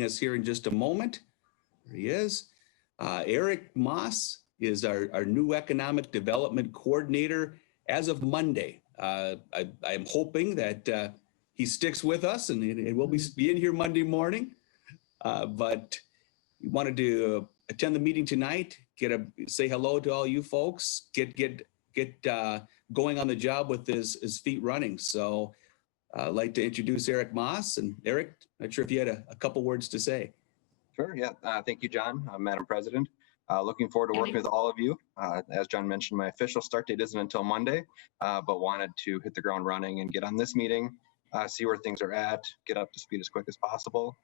us here in just a moment. There he is. Eric Moss is our new economic development coordinator as of Monday. I'm hoping that he sticks with us and we'll be in here Monday morning. But we wanted to attend the meeting tonight, say hello to all you folks, get going on the job with his feet running. So I'd like to introduce Eric Moss. And Eric, not sure if you had a couple words to say. Sure, yeah. Thank you, John, Madam President. Looking forward to working with all of you. As John mentioned, my official start date isn't until Monday, but wanted to hit the ground running and get on this meeting, see where things are at, get up to speed as quick as possible.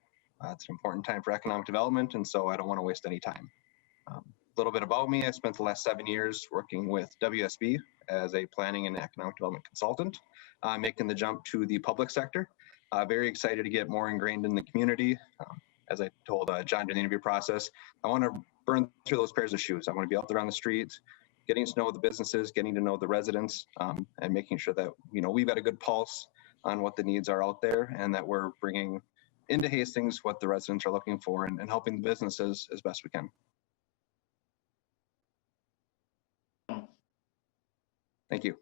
It's an important time for economic development, and so I don't want to waste any time. A little bit about me. I spent the last 7 years working with WSB as a planning and economic development consultant, making the jump to the public sector. Very excited to get more ingrained in the community. As I told John during the interview process, I want to burn through those pairs of shoes. I want to be out there on the streets, getting to know the businesses, getting to know the residents, and making sure that we've got a good pulse on what the needs are out there, and that we're bringing into Hastings what the residents are looking for, and helping the businesses as best we can. Thank you.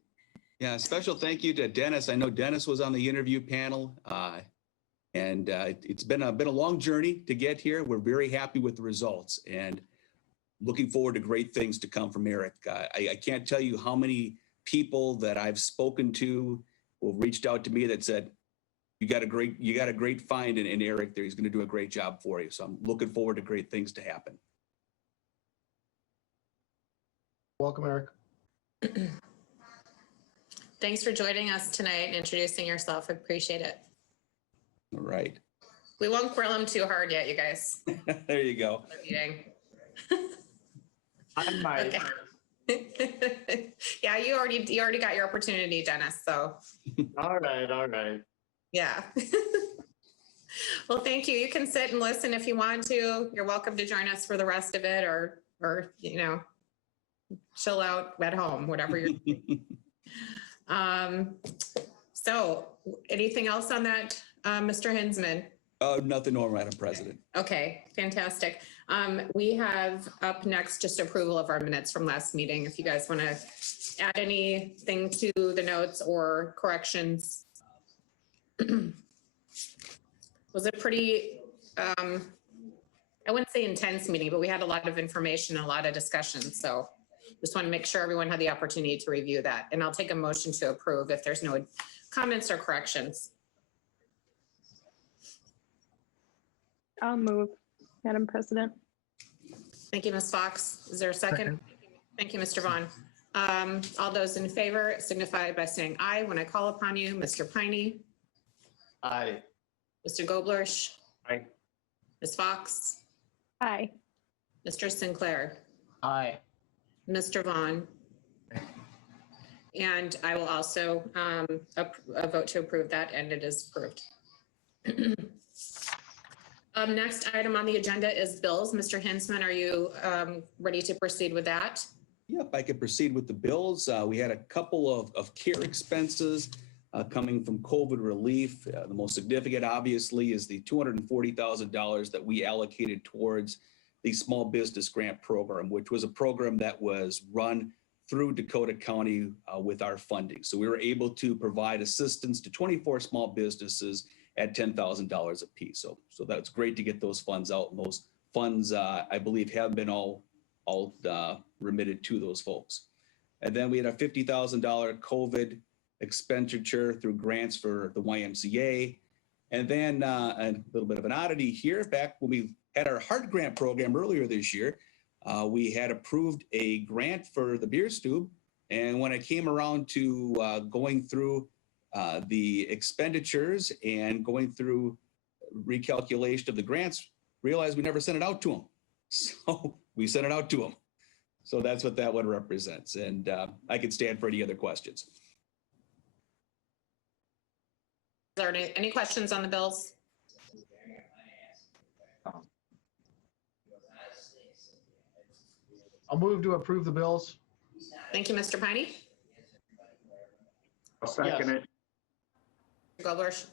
Yeah, special thank you to Dennis. I know Dennis was on the interview panel, and it's been a long journey to get here. We're very happy with the results and looking forward to great things to come from Eric. I can't tell you how many people that I've spoken to who have reached out to me that said, you got a great find in Eric there. He's going to do a great job for you. So I'm looking forward to great things to happen. Welcome, Eric. Thanks for joining us tonight and introducing yourself. I appreciate it. All right. We won't grill him too hard yet, you guys. There you go. I might. Okay. Yeah, you already got your opportunity, Dennis. So. All right. Yeah. Well, thank you. You can sit and listen if you want to. You're welcome to join us for the rest of it, or chill out at home, whatever you're doing. So anything else on that, Mr. Hinsman? Nothing more, Madam President. Okay, fantastic. We have up next just approval of our minutes from last meeting. If you guys want to add anything to the notes or corrections. Was a pretty, I wouldn't say intense meeting, but we had a lot of information and a lot of discussion. So just want to make sure everyone had the opportunity to review that. And I'll take a motion to approve if there's no comments or corrections. I'll move, Madam President. Thank you, Ms. Fox. Is there a second? Thank you, Mr. Vaughn. All those in favor signify by saying aye when I call upon you. Mr. Piney? Aye. Mr. Goblersch? Aye. Ms. Fox? Aye. Mr. Sinclair? Aye. Mr. Vaughn? And I will also vote to approve that, and it is approved. Next item on the agenda is bills. Mr. Hinsman, are you ready to proceed with that? Yep, I could proceed with the bills. We had a couple of care expenses coming from COVID relief. The most significant, obviously, is the $240,000 that we allocated towards the Small Business Grant Program, which was a program that was run through Dakota County with our funding. So we were able to provide assistance to 24 small businesses at $10,000 a piece. So that's great to get those funds out. And those funds, I believe, have been all remitted to those folks. And then we had a $50,000 COVID expenditure through grants for the YMCA. And then a little bit of an oddity here, back when we had our Heart Grant program earlier this year, we had approved a grant for the beer stube. And when it came around to going through the expenditures and going through recalculation of the grants, realized we never sent it out to them. So we sent it out to them. So that's what that one represents. And I could stand for any other questions. Is there any questions on the bills? I'll move to approve the bills. Thank you, Mr. Piney. I'll second it. Goblersch.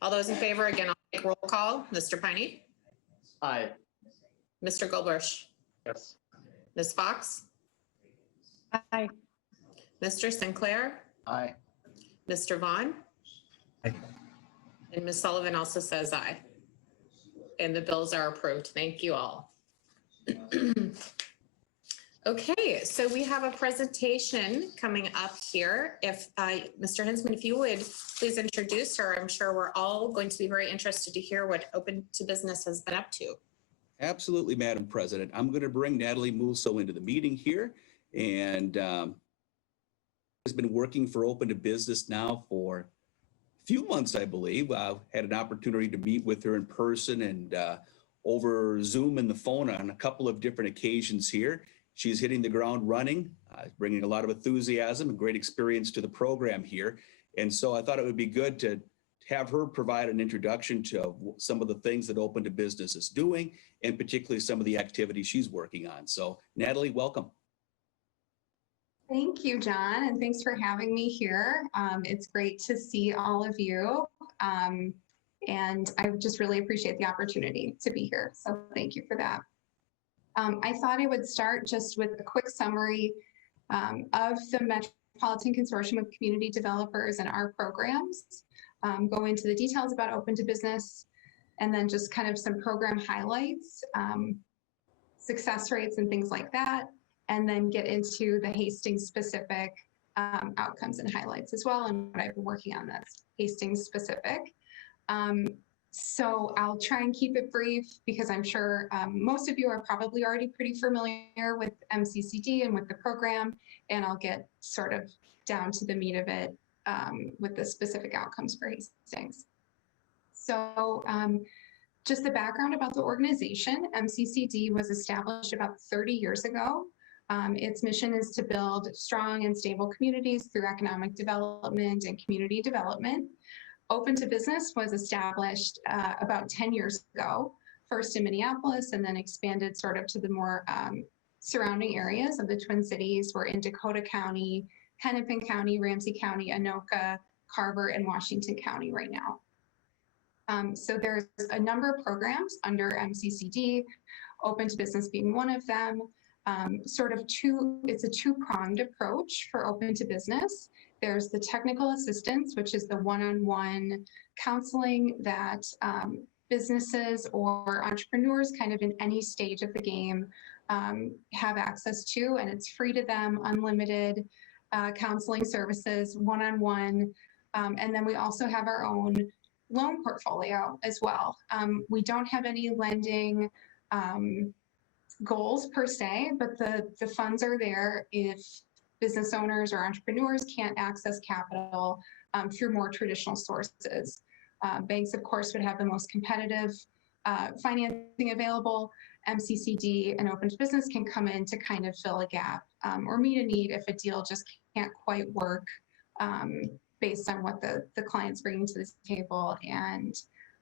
All those in favor, again, I'll take roll call. Mr. Piney, Aye. Mr. Goldbush, Yes. Ms. Fox, Aye. Mr. Sinclair, Aye. Mr. Vaughn. Aye. And Ms. Sullivan also says aye. And the bills are approved. Thank you all. Okay, so we have a presentation coming up here. If Mr. Hensman, if you would please introduce her, I'm sure we're all going to be very interested to hear what Open to Business has been up to. Absolutely, Madam President. I'm going to bring Natalie Musso into the meeting here, and has been working for Open to Business now for a few months, I believe. Had an opportunity to meet with her in person and over Zoom and the phone on a couple of different occasions here. She's hitting the ground running, bringing a lot of enthusiasm and great experience to the program here. And so I thought it would be good to have her provide an introduction to some of the things that Open to Business is doing, and particularly some of the activities she's working on. So Natalie, welcome. Thank you, John, and thanks for having me here. It's great to see all of you. And I just really appreciate the opportunity to be here. So thank you for that. I thought I would start just with a quick summary of the Metropolitan Consortium of Community Developers and our programs, go into the details about Open to Business, and then just kind of some program highlights, success rates and things like that, and then get into the Hastings specific outcomes and highlights as well, and what I've been working on that's Hastings specific. So I'll try and keep it brief because I'm sure most of you are probably already pretty familiar with MCCD and with the program, and I'll get sort of down to the meat of it with the specific outcomes for Hastings. So just the background about the organization, MCCD was established about 30 years ago. Its mission is to build strong and stable communities through economic development and community development. Open to Business was established about 10 years ago, first in Minneapolis and then expanded sort of to the more surrounding areas of the Twin Cities. We're in Dakota County, Hennepin County, Ramsey County, Anoka, Carver, and Washington County right now. So there's a number of programs under MCCD, Open to Business being one of them. It's a two-pronged approach for Open to Business. There's the technical assistance, which is the one-on-one counseling that businesses or entrepreneurs kind of in any stage of the game have access to, and it's free to them, unlimited counseling services, one-on-one. And then we also have our own loan portfolio as well. We don't have any lending goals per se, but the funds are there if business owners or entrepreneurs can't access capital through more traditional sources. Banks, of course, would have the most competitive financing available. MCCD and Open to Business can come in to kind of fill a gap or meet a need if a deal just can't quite work based on what the client's bringing to the table and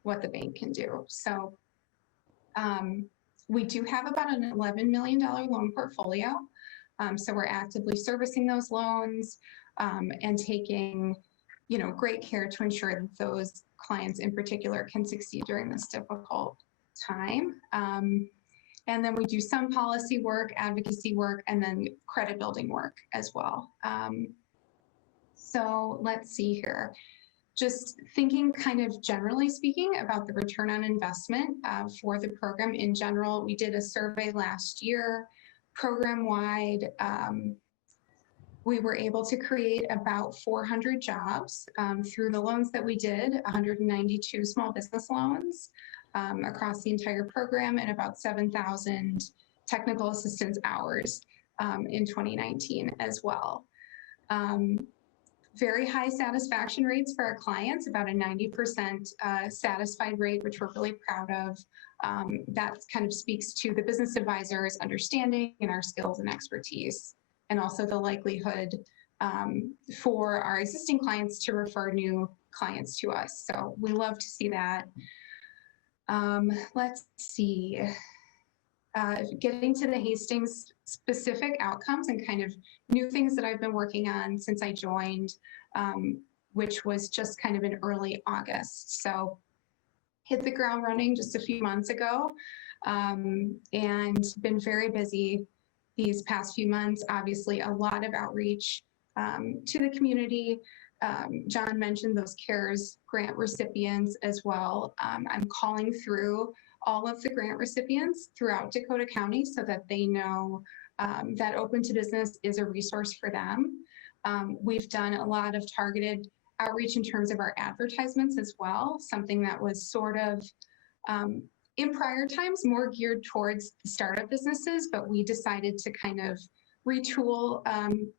what the bank can do. So we do have about an $11 million loan portfolio. So we're actively servicing those loans and taking, great care to ensure that those clients in particular can succeed during this difficult time. And then we do some policy work, advocacy work, and then credit building work as well. So let's see here. Just thinking kind of generally speaking about the return on investment for the program in general, we did a survey last year. Program-wide, we were able to create about 400 jobs through the loans that we did, 192 small business loans across the entire program, and about 7,000 technical assistance hours in 2019 as well. Very high satisfaction rates for our clients, about a 90% satisfied rate, which we're really proud of. That kind of speaks to the business advisors' understanding and our skills and expertise, and also the likelihood for our existing clients to refer new clients to us. So we love to see that. Let's see. Getting to the Hastings specific outcomes and kind of new things that I've been working on since I joined, which was just kind of in early August. So hit the ground running just a few months ago, and been very busy these past few months. Obviously, a lot of outreach to the community. John mentioned those CARES grant recipients as well. I'm calling through all of the grant recipients throughout Dakota County so that they know that Open to Business is a resource for them. We've done a lot of targeted outreach in terms of our advertisements as well, something that was sort of in prior times more geared towards startup businesses, but we decided to kind of retool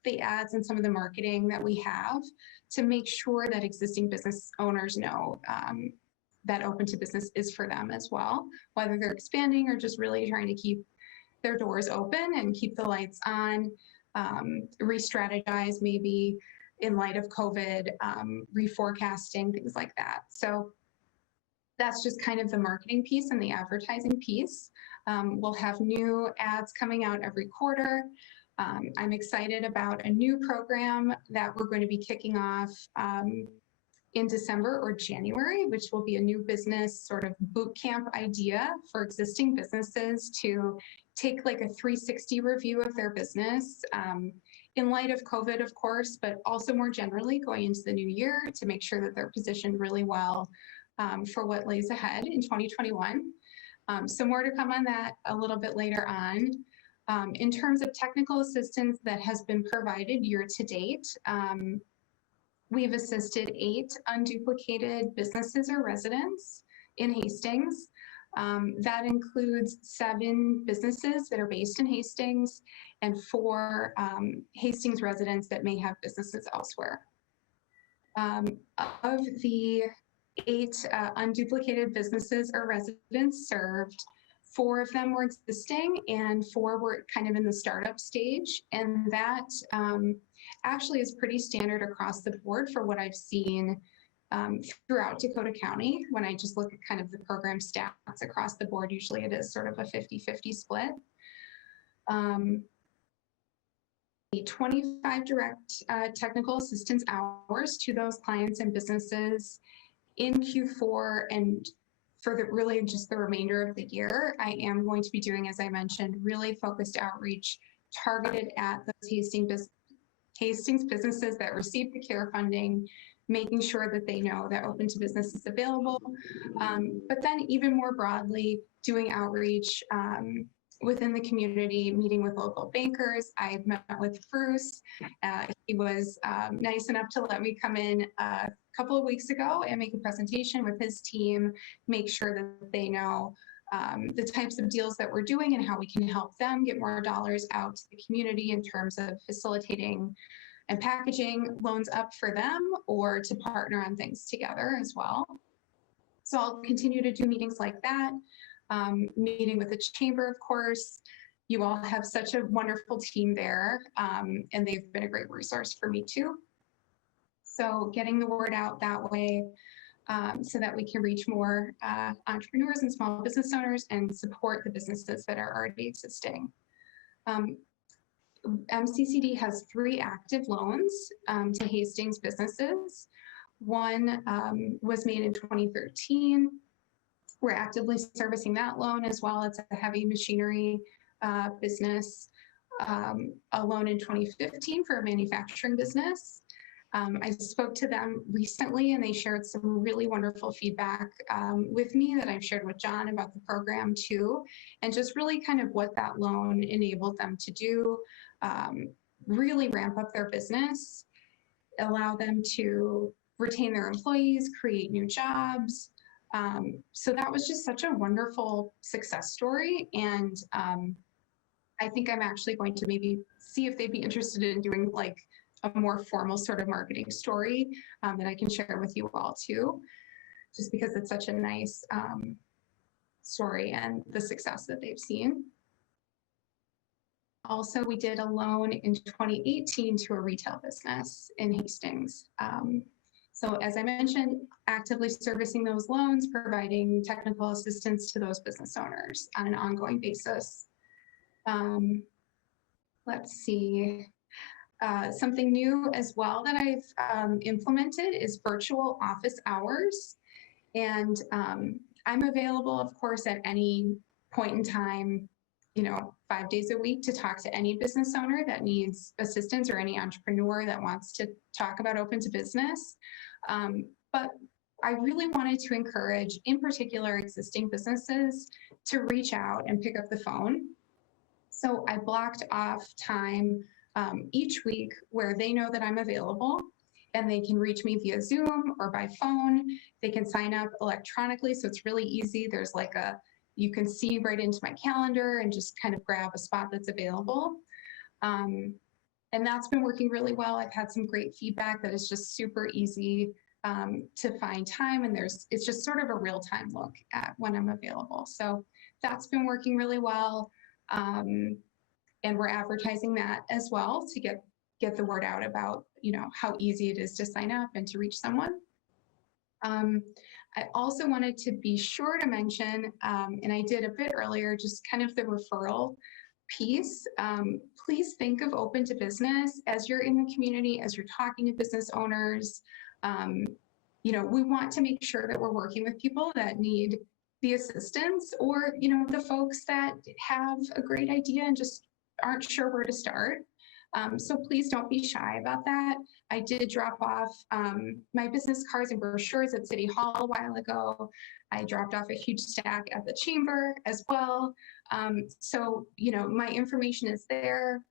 the ads and some of the marketing that we have to make sure that existing business owners know that Open to Business is for them as well, whether they're expanding or just really trying to keep their doors open and keep the lights on, re-strategize maybe in light of COVID, reforecasting, things like that. So that's just kind of the marketing piece and the advertising piece. We'll have new ads coming out every quarter. I'm excited about a new program that we're going to be kicking off in December or January, which will be a new business sort of boot camp idea for existing businesses to take like a 360 review of their business in light of COVID, of course, but also more generally going into the new year to make sure that they're positioned really well for what lays ahead in 2021. So more to come on that a little bit later on. In terms of technical assistance that has been provided year to date, we've assisted 8 unduplicated businesses or residents in Hastings. That includes 7 businesses that are based in Hastings and 4 Hastings residents that may have businesses elsewhere. Of the 8 unduplicated businesses or residents served, 4 of them were existing and 4 were kind of in the startup stage. And that actually is pretty standard across the board for what I've seen throughout Dakota County. When I just look at kind of the program stats across the board, usually it is sort of a 50-50 split. 25 direct technical assistance hours to those clients and businesses in Q4 and for the really just the remainder of the year. I am going to be doing, as I mentioned, really focused outreach targeted at those Hastings businesses that receive the CARE funding, making sure that they know that Open to Business is available. But then even more broadly, doing outreach within the community, meeting with local bankers. I've met with Bruce. He was nice enough to let me come in a couple of weeks ago and make a presentation with his team, make sure that they know the types of deals that we're doing and how we can help them get more dollars out to the community in terms of facilitating and packaging loans up for them or to partner on things together as well. So I'll continue to do meetings like that. Meeting with the chamber, of course. You all have such a wonderful team there, and they've been a great resource for me too. So getting the word out that way so that we can reach more entrepreneurs and small business owners and support the businesses that are already existing. MCCD has 3 active loans to Hastings businesses. One was made in 2013. We're actively servicing that loan as well. It's a heavy machinery business, a loan in 2015 for a manufacturing business. I spoke to them recently and they shared some really wonderful feedback with me that I've shared with John about the program too, and just really kind of what that loan enabled them to do, really ramp up their business, allow them to retain their employees, create new jobs. So that was just such a wonderful success story. And I think I'm actually going to maybe see if they'd be interested in doing like a more formal sort of marketing story that I can share with you all too, just because it's such a nice story and the success that they've seen. Also, we did a loan in 2018 to a retail business in Hastings. So as I mentioned, actively servicing those loans, providing technical assistance to those business owners on an ongoing basis. Let's see. Something new as well that I've implemented is virtual office hours. And I'm available, of course, at any point in time, 5 days a week to talk to any business owner that needs assistance or any entrepreneur that wants to talk about open to business. But I really wanted to encourage, in particular, existing businesses to reach out and pick up the phone. So I blocked off time each week where they know that I'm available and they can reach me via Zoom or by phone. They can sign up electronically, so it's really easy. There's like you can see right into my calendar and just kind of grab a spot that's available. And that's been working really well. I've had some great feedback that it's just super easy to find time, and it's just sort of a real-time look at when I'm available. So that's been working really well. And we're advertising that as well to get the word out about, how easy it is to sign up and to reach someone. I also wanted to be sure to mention, and I did a bit earlier, just kind of the referral piece. Please think of open to business as you're in the community, as you're talking to business owners. We want to make sure that we're working with people that need the assistance, or, the folks that have a great idea and just aren't sure where to start. So please don't be shy about that. I did drop off my business cards and brochures at City Hall a while ago. I dropped off a huge stack at the chamber as well. So, my information is there.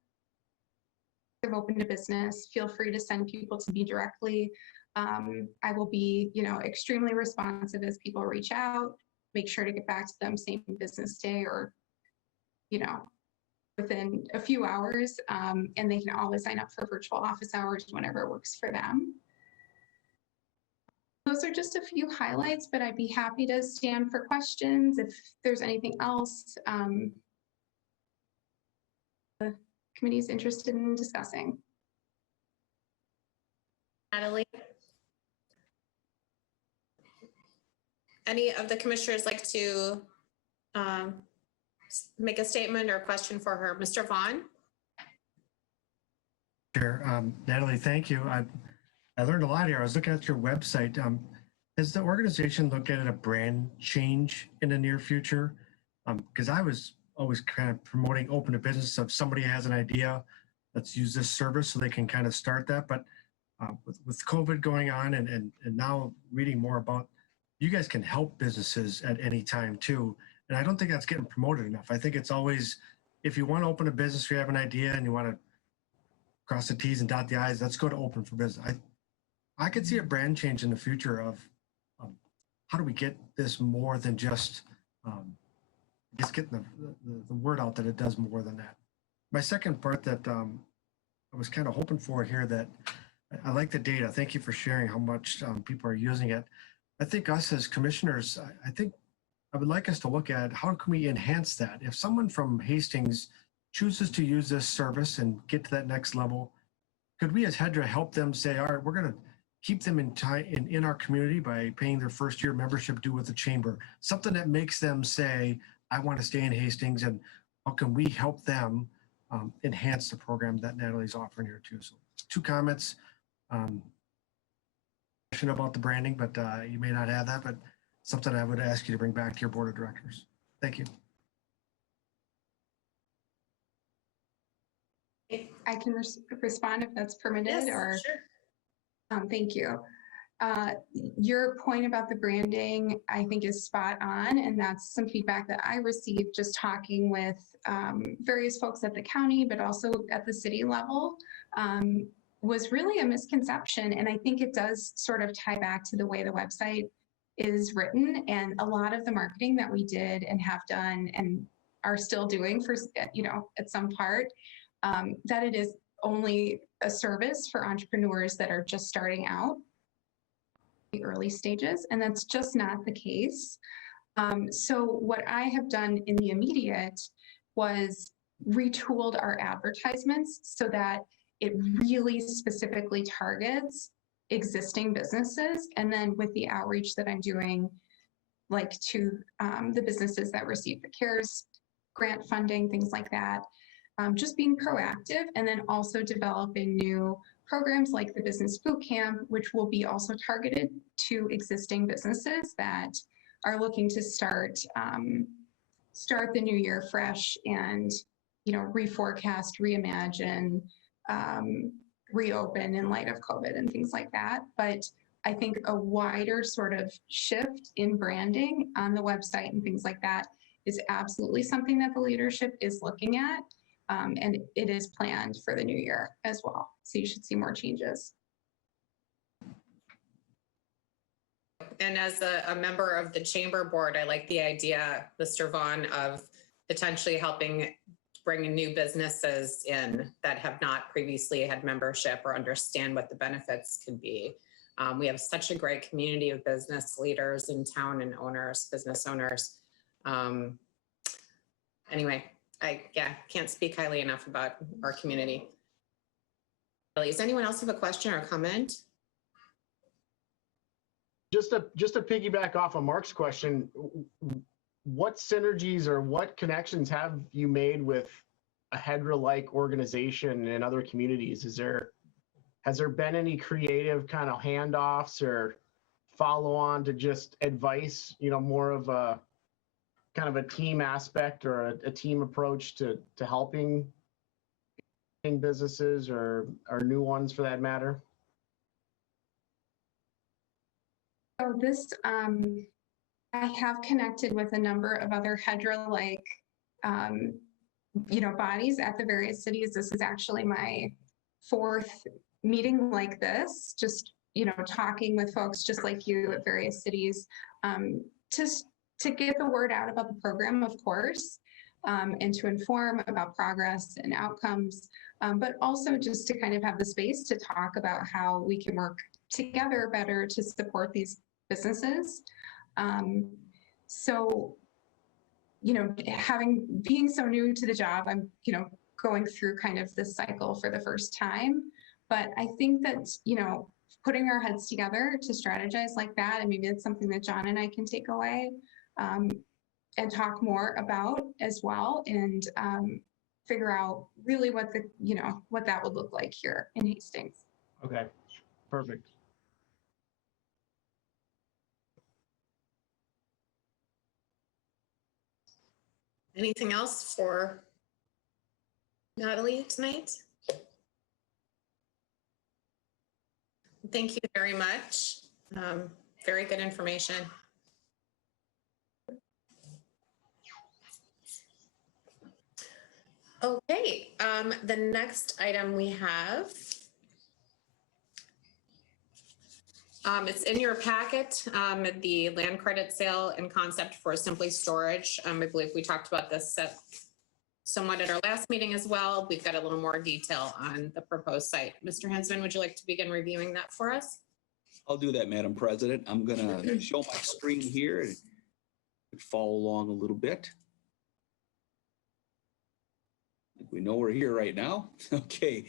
If open to business, feel free to send people to me directly. I will be, extremely responsive as people reach out. Make sure to get back to them same business day or, within a few hours, and they can always sign up for virtual office hours whenever works for them. Those are just a few highlights, but I'd be happy to stand for questions if there's anything else the committee is interested in discussing. Natalie? Any of the commissioners like to make a statement or a question for her? Mr. Vaughn? Sure. Natalie, thank you. I learned a lot here. I was looking at your website. Has the organization looked at a brand change in the near future? Because I was always kind of promoting open to business. So if somebody has an idea, let's use this service so they can kind of start that. But with COVID going on and now reading more about, you guys can help businesses at any time too. And I don't think that's getting promoted enough. I think it's always, if you want to open a business, you have an idea and you want to cross the T's and dot the I's, let's go to open for business. I could see a brand change in the future of how do we get this more than just getting the word out that it does more than that. My second part that I was kind of hoping for here, that I like the data. Thank you for sharing how much people are using it. I think us as commissioners, I think I would like us to look at how can we enhance that. If someone from Hastings chooses to use this service and get to that next level, could we as HEDRA help them say, all right, we're going to keep them in our community by paying their first year membership due with the chamber, something that makes them say, I want to stay in Hastings, and how can we help them enhance the program that Natalie's offering here too. So 2 comments. Question about the branding, but you may not have that, but something I would ask you to bring back to your board of directors. Thank you. I can respond if that's permitted. Yes, or sure. Thank you. Your point about the branding, I think, is spot on, and that's some feedback that I received just talking with various folks at the county, but also at the city level, was really a misconception. And I think it does sort of tie back to the way the website is written, and a lot of the marketing that we did and have done and are still doing for, at some part, that it is only a service for entrepreneurs that are just starting out, the early stages, and that's just not the case. So what I have done in the immediate was retooled our advertisements so that it really specifically targets existing businesses. And then with the outreach that I'm doing, like to the businesses that receive the CARES grant funding, things like that, just being proactive, and then also developing new programs like the Business Boot Camp, which will be also targeted to existing businesses that are looking to start the new year fresh and, reforecast, reimagine, reopen in light of COVID and things like that. But I think a wider sort of shift in branding on the website and things like that is absolutely something that the leadership is looking at. And it is planned for the new year as well. So you should see more changes. And as a member of the chamber board, I like the idea, Mr. Vaughn, of potentially helping bring new businesses in that have not previously had membership or understand what the benefits could be. We have such a great community of business leaders in town and owners, business owners. Anyway, I can't speak highly enough about our community. Does anyone else have a question or comment? Just to piggyback off of Mark's question, what synergies or what connections have you made with a HEDRA-like organization in other communities? Has there been any creative kind of handoffs or follow on to just advice, more of a kind of a team aspect or a team approach to helping businesses or new ones for that matter? So this, I have connected with a number of other HEDRA-like, bodies at the various cities. This is actually my 4th meeting like this, just, talking with folks just like you at various cities, to get the word out about the program, of course, and to inform about progress and outcomes, but also just to kind of have the space to talk about how we can work together better to support these businesses. So, being so new to the job, I'm, going through kind of this cycle for the first time. But I think that, putting our heads together to strategize like that, and maybe it's something that John and I can take away and talk more about as well, and figure out really what what that would look like here in Hastings. Okay, perfect. Anything else for Natalie tonight? Thank you very much. Very good information. Okay, the next item we have, it's in your packet, the land credit sale and concept for Simply Storage. I believe we talked about this somewhat at our last meeting as well. We've got a little more detail on the proposed site. Mr. Hensman, would you like to begin reviewing that for us? I'll do that, Madam President. I'm going to show my screen here and follow along a little bit. We know we're here right now. Okay.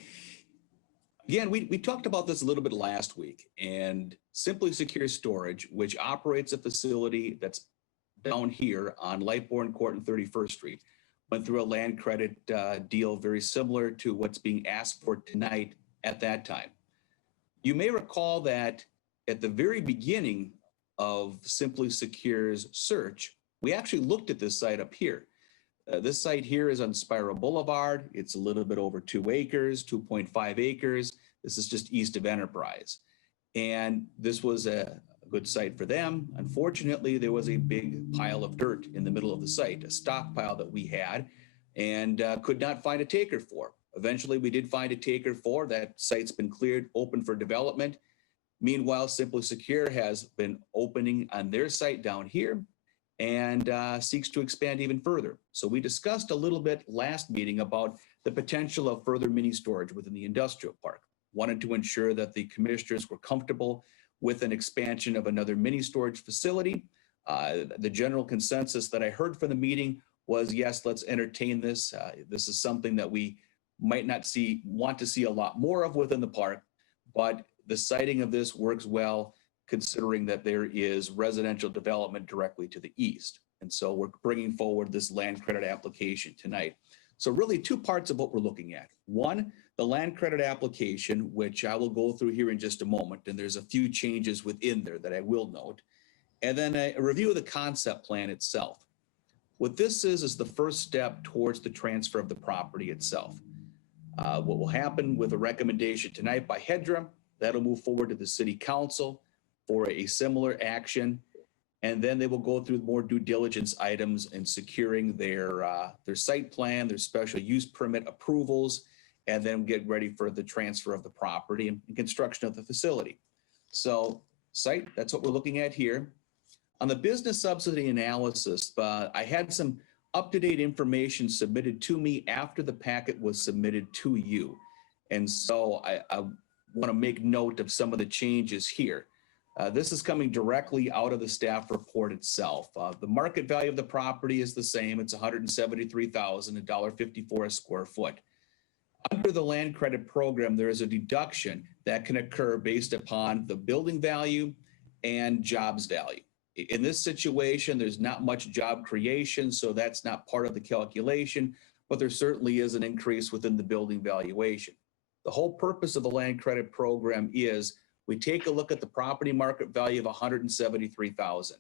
Again, we talked about this a little bit last week, and Simply Secure Storage, which operates a facility that's down here on Lightbourne Court and 31st Street, went through a land credit deal very similar to what's being asked for tonight at that time. You may recall that at the very beginning of Simply Secure's search, we actually looked at this site up here. This site here is on Spiral Boulevard. It's a little bit over 2 acres, 2.5 acres. This is just east of Enterprise. And this was a good site for them. Unfortunately, there was a big pile of dirt in the middle of the site, a stockpile that we had, and could not find a taker for. Eventually, we did find a taker for. That site's been cleared, open for development. Meanwhile, Simply Secure has been opening on their site down here and seeks to expand even further. So we discussed a little bit last meeting about the potential of further mini storage within the industrial park. Wanted to ensure that the commissioners were comfortable with an expansion of another mini storage facility. The general consensus that I heard from the meeting was, yes, let's entertain this. This is something that we might not want to see a lot more of within the park, but the siting of this works well, considering that there is residential development directly to the east. And so we're bringing forward this land credit application tonight. So really 2 parts of what we're looking at. One, the land credit application, which I will go through here in just a moment, and there's a few changes within there that I will note. and then a review of the concept plan itself. What this is the first step towards the transfer of the property itself. What will happen with a recommendation tonight by HEDRA, that'll move forward to the city council for a similar action. And then they will go through more due diligence items in securing their site plan, their special use permit approvals, and then get ready for the transfer of the property and construction of the facility. So site, that's what we're looking at here. On the business subsidy analysis, I had some up-to-date information submitted to me after the packet was submitted to you. And so I want to make note of some of the changes here. This is coming directly out of the staff report itself. The market value of the property is the same. It's $173,000, $1.54 a square foot. Under the land credit program, there is a deduction that can occur based upon the building value and jobs value. In this situation, there's not much job creation, so that's not part of the calculation, but there certainly is an increase within the building valuation. The whole purpose of the land credit program is we take a look at the property market value of $173,000,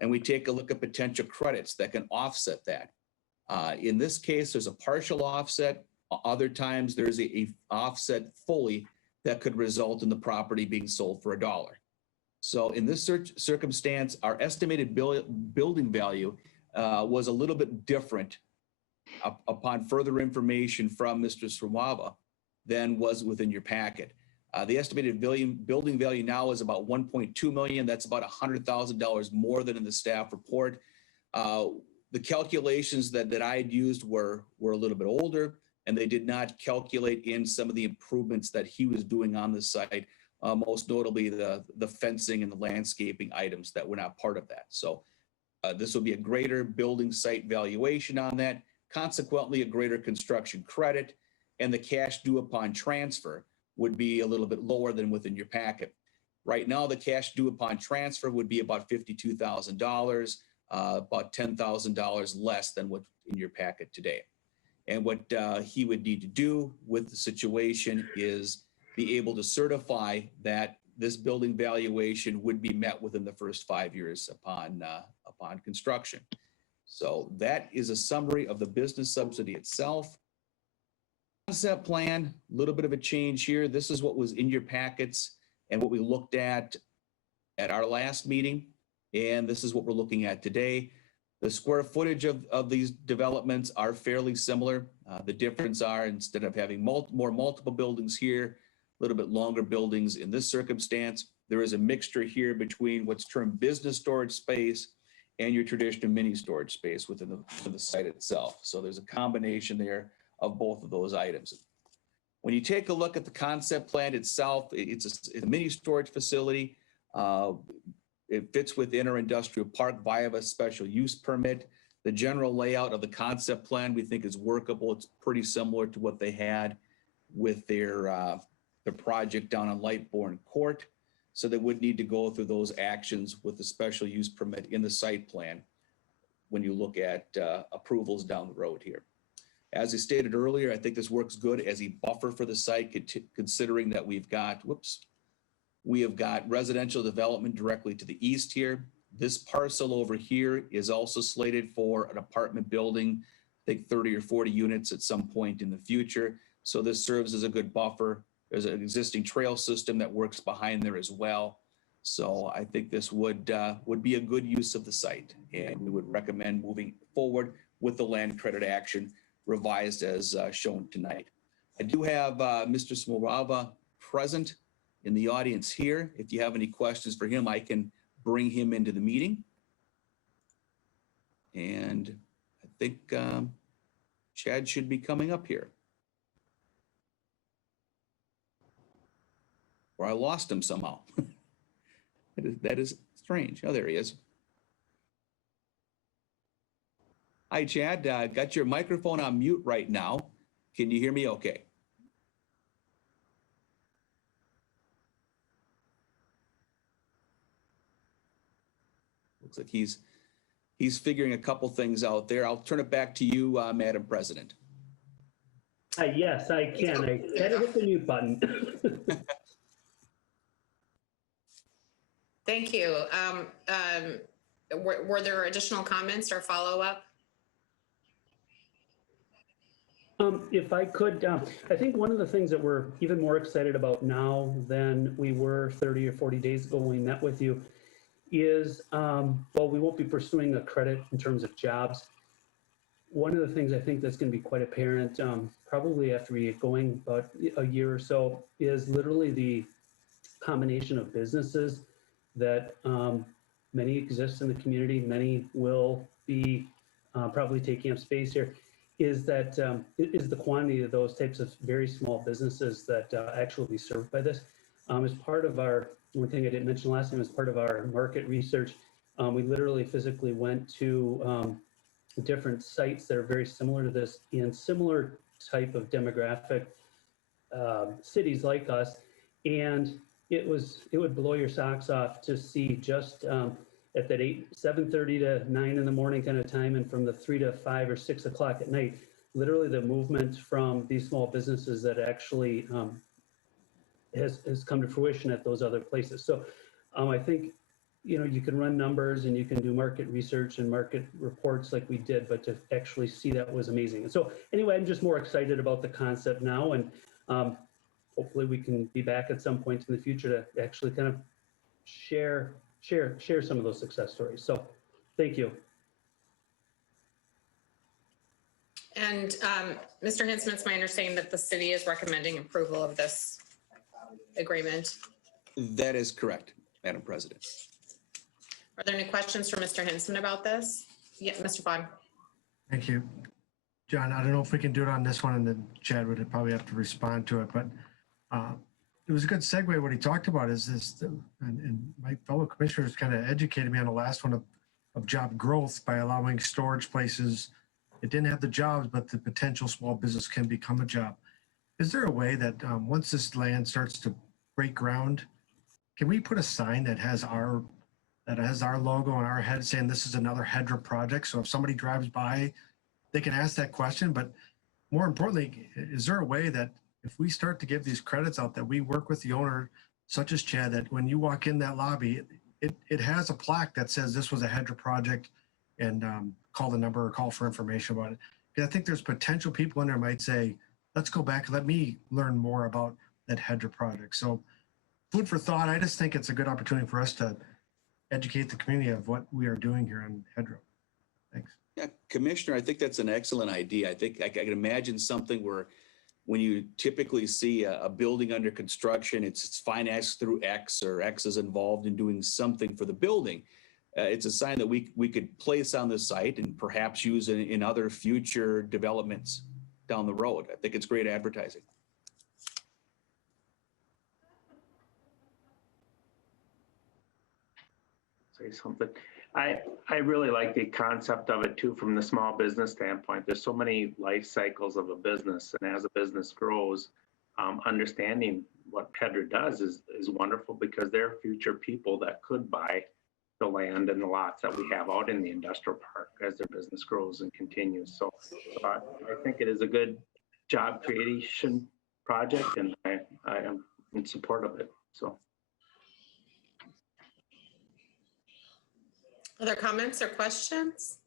and we take a look at potential credits that can offset that. In this case, there's a partial offset. Other times, there's a offset fully that could result in the property being sold for $1. So in this circumstance, our estimated building value was a little bit different upon further information from Mr. Srwava than was within your packet. The estimated building value now is about $1.2 million. That's about $100,000 more than in the staff report. The calculations that I had used were a little bit older, and they did not calculate in some of the improvements that he was doing on the site. Most notably the fencing and the landscaping items that were not part of that. So this will be a greater building site valuation on that, consequently a greater construction credit, and the cash due upon transfer would be a little bit lower than within your packet. Right now, the cash due upon transfer would be about $52,000, about $10,000 less than what's in your packet today. And what he would need to do with the situation is be able to certify that this building valuation would be met within the first 5 years upon construction. So that is a summary of the business subsidy itself. Concept plan, a little bit of a change here. This is what was in your packets and what we looked at our last meeting. And this is what we're looking at today. The square footage of these developments are fairly similar. The difference are instead of having more multiple buildings here, a little bit longer buildings in this circumstance, there is a mixture here between what's termed business storage space and your traditional mini storage space within the site itself. So there's a combination there of both of those items. When you take a look at the concept plan itself, it's a mini storage facility. It fits within our industrial park via a special use permit. The general layout of the concept plan we think is workable. It's pretty similar to what they had with their project down on Lightbourne Court. So they would need to go through those actions with the special use permit in the site plan when you look at approvals down the road here. As I stated earlier, I think this works good as a buffer for the site, considering that we have got residential development directly to the east here. This parcel over here is also slated for an apartment building, I think 30 or 40 units at some point in the future. So this serves as a good buffer. There's an existing trail system that works behind there as well. So I think this would be a good use of the site, and we would recommend moving forward with the land credit action revised as shown tonight. I do have Mr. Smolrava present in the audience here. If you have any questions for him, I can bring him into the meeting. And I think Chad should be coming up here. Or I lost him somehow. That is strange. Oh, there he is. Hi, Chad. Got your microphone on mute right now. Can you hear me okay? Looks like he's figuring a couple things out there. I'll turn it back to you, Madam President. Yes, I can. I had to hit the mute button. Thank you. Were there additional comments or follow-up? If I could, I think one of the things that we're even more excited about now than we were 30 or 40 days ago when we met with you is, well, we won't be pursuing a credit in terms of jobs. One of the things I think that's going to be quite apparent, probably after we get going about a year or so, is literally the combination of businesses that many exist in the community, many will be probably taking up space here, is that is the quantity of those types of very small businesses that actually will be served by this. As part of our, one thing I didn't mention last time, as part of our market research, we literally physically went to different sites that are very similar to this in similar type of demographic cities like us. And it would blow your socks off to see just at that 7:30 to 9 in the morning kind of time, and from the 3 to 5 or 6 o'clock at night, literally the movement from these small businesses that actually has come to fruition at those other places. So I think, you know, you can run numbers and you can do market research and market reports like we did, but to actually see that was amazing. And so anyway, I'm just more excited about the concept now, and hopefully we can be back at some point in the future to actually kind of share some of those success stories. So thank you. And Mr. Hinsman, it's my understanding that the city is recommending approval of this agreement. That is correct, Madam President. Are there any questions for Mr. Hinsman about this? Yeah, Mr. Vaughn. Thank you. John, I don't know if we can do it on this one, and then Chad would probably have to respond to it, but it was a good segue. What he talked about is this, and my fellow commissioners kind of educated me on the last one of job growth by allowing storage places. It didn't have the jobs, but the potential small business can become a job. Is there a way that once this land starts to break ground, can we put a sign that has our logo on our head saying this is another HEDRA project? So if somebody drives by, they can ask that question. But more importantly, is there a way that if we start to give these credits out, that we work with the owner, such as Chad, that when you walk in that lobby, it has a plaque that says this was a HEDRA project, and call the number or call for information about it? Because I think there's potential people in there might say, let's go back and let me learn more about that HEDRA project. So food for thought. I just think it's a good opportunity for us to educate the community of what we are doing here on HEDRA. Thanks. Yeah, Commissioner, I think that's an excellent idea. I think I can imagine something where when you typically see a building under construction, it's financed through X, or X is involved in doing something for the building. It's a sign that we could place on the site and perhaps use in other future developments down the road. I think it's great advertising. Say something. I really like the concept of it too, from the small business standpoint. There's so many life cycles of a business, and as a business grows, understanding what HEDRA does is wonderful, because there are future people that could buy the land and the lots that we have out in the industrial park as their business grows and continues. So I think it is a good job creation project, and I am in support of it. So. Other comments or questions?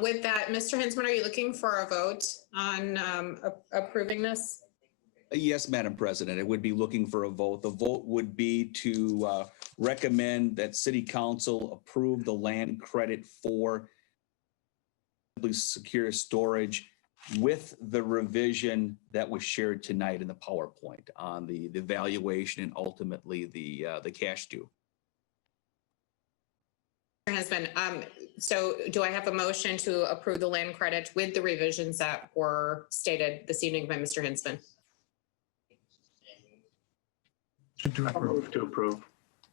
With that, Mr. Hinsman, are you looking for a vote on approving this? Yes, Madam President, I would be looking for a vote. The vote would be to recommend that City Council approve the land credit for secure storage with the revision that was shared tonight in the PowerPoint on the valuation and ultimately the cash due. Husband, so do I have a motion to approve the land credit with the revisions that were stated this evening by Mr. Hinsman? I'll move to approve.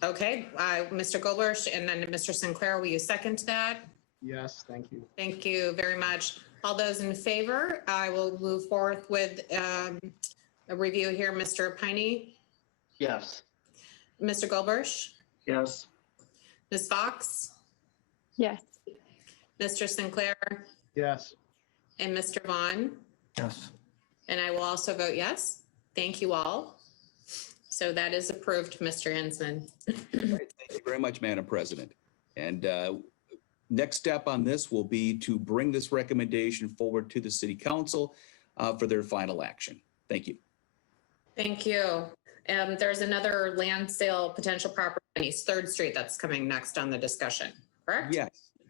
Okay, Mr. Goldberg, and then Mr. Sinclair, will you second that? Yes, thank you. Thank you very much. All those in favor, I will move forward with a review here. Mr. Piney? Yes. Mr. Goldberg? Yes. Ms. Fox? Yes. Mr. Sinclair? Yes. And Mr. Vaughn? Yes. And I will also vote yes. Thank you all. So that is approved, Mr. Hensman. Thank you very much, Madam President. And next step on this will be to bring this recommendation forward to the City Council for their final action. Thank you. Thank you. There's another land sale potential property on East 3rd Street that's coming next on the discussion, correct? Yes,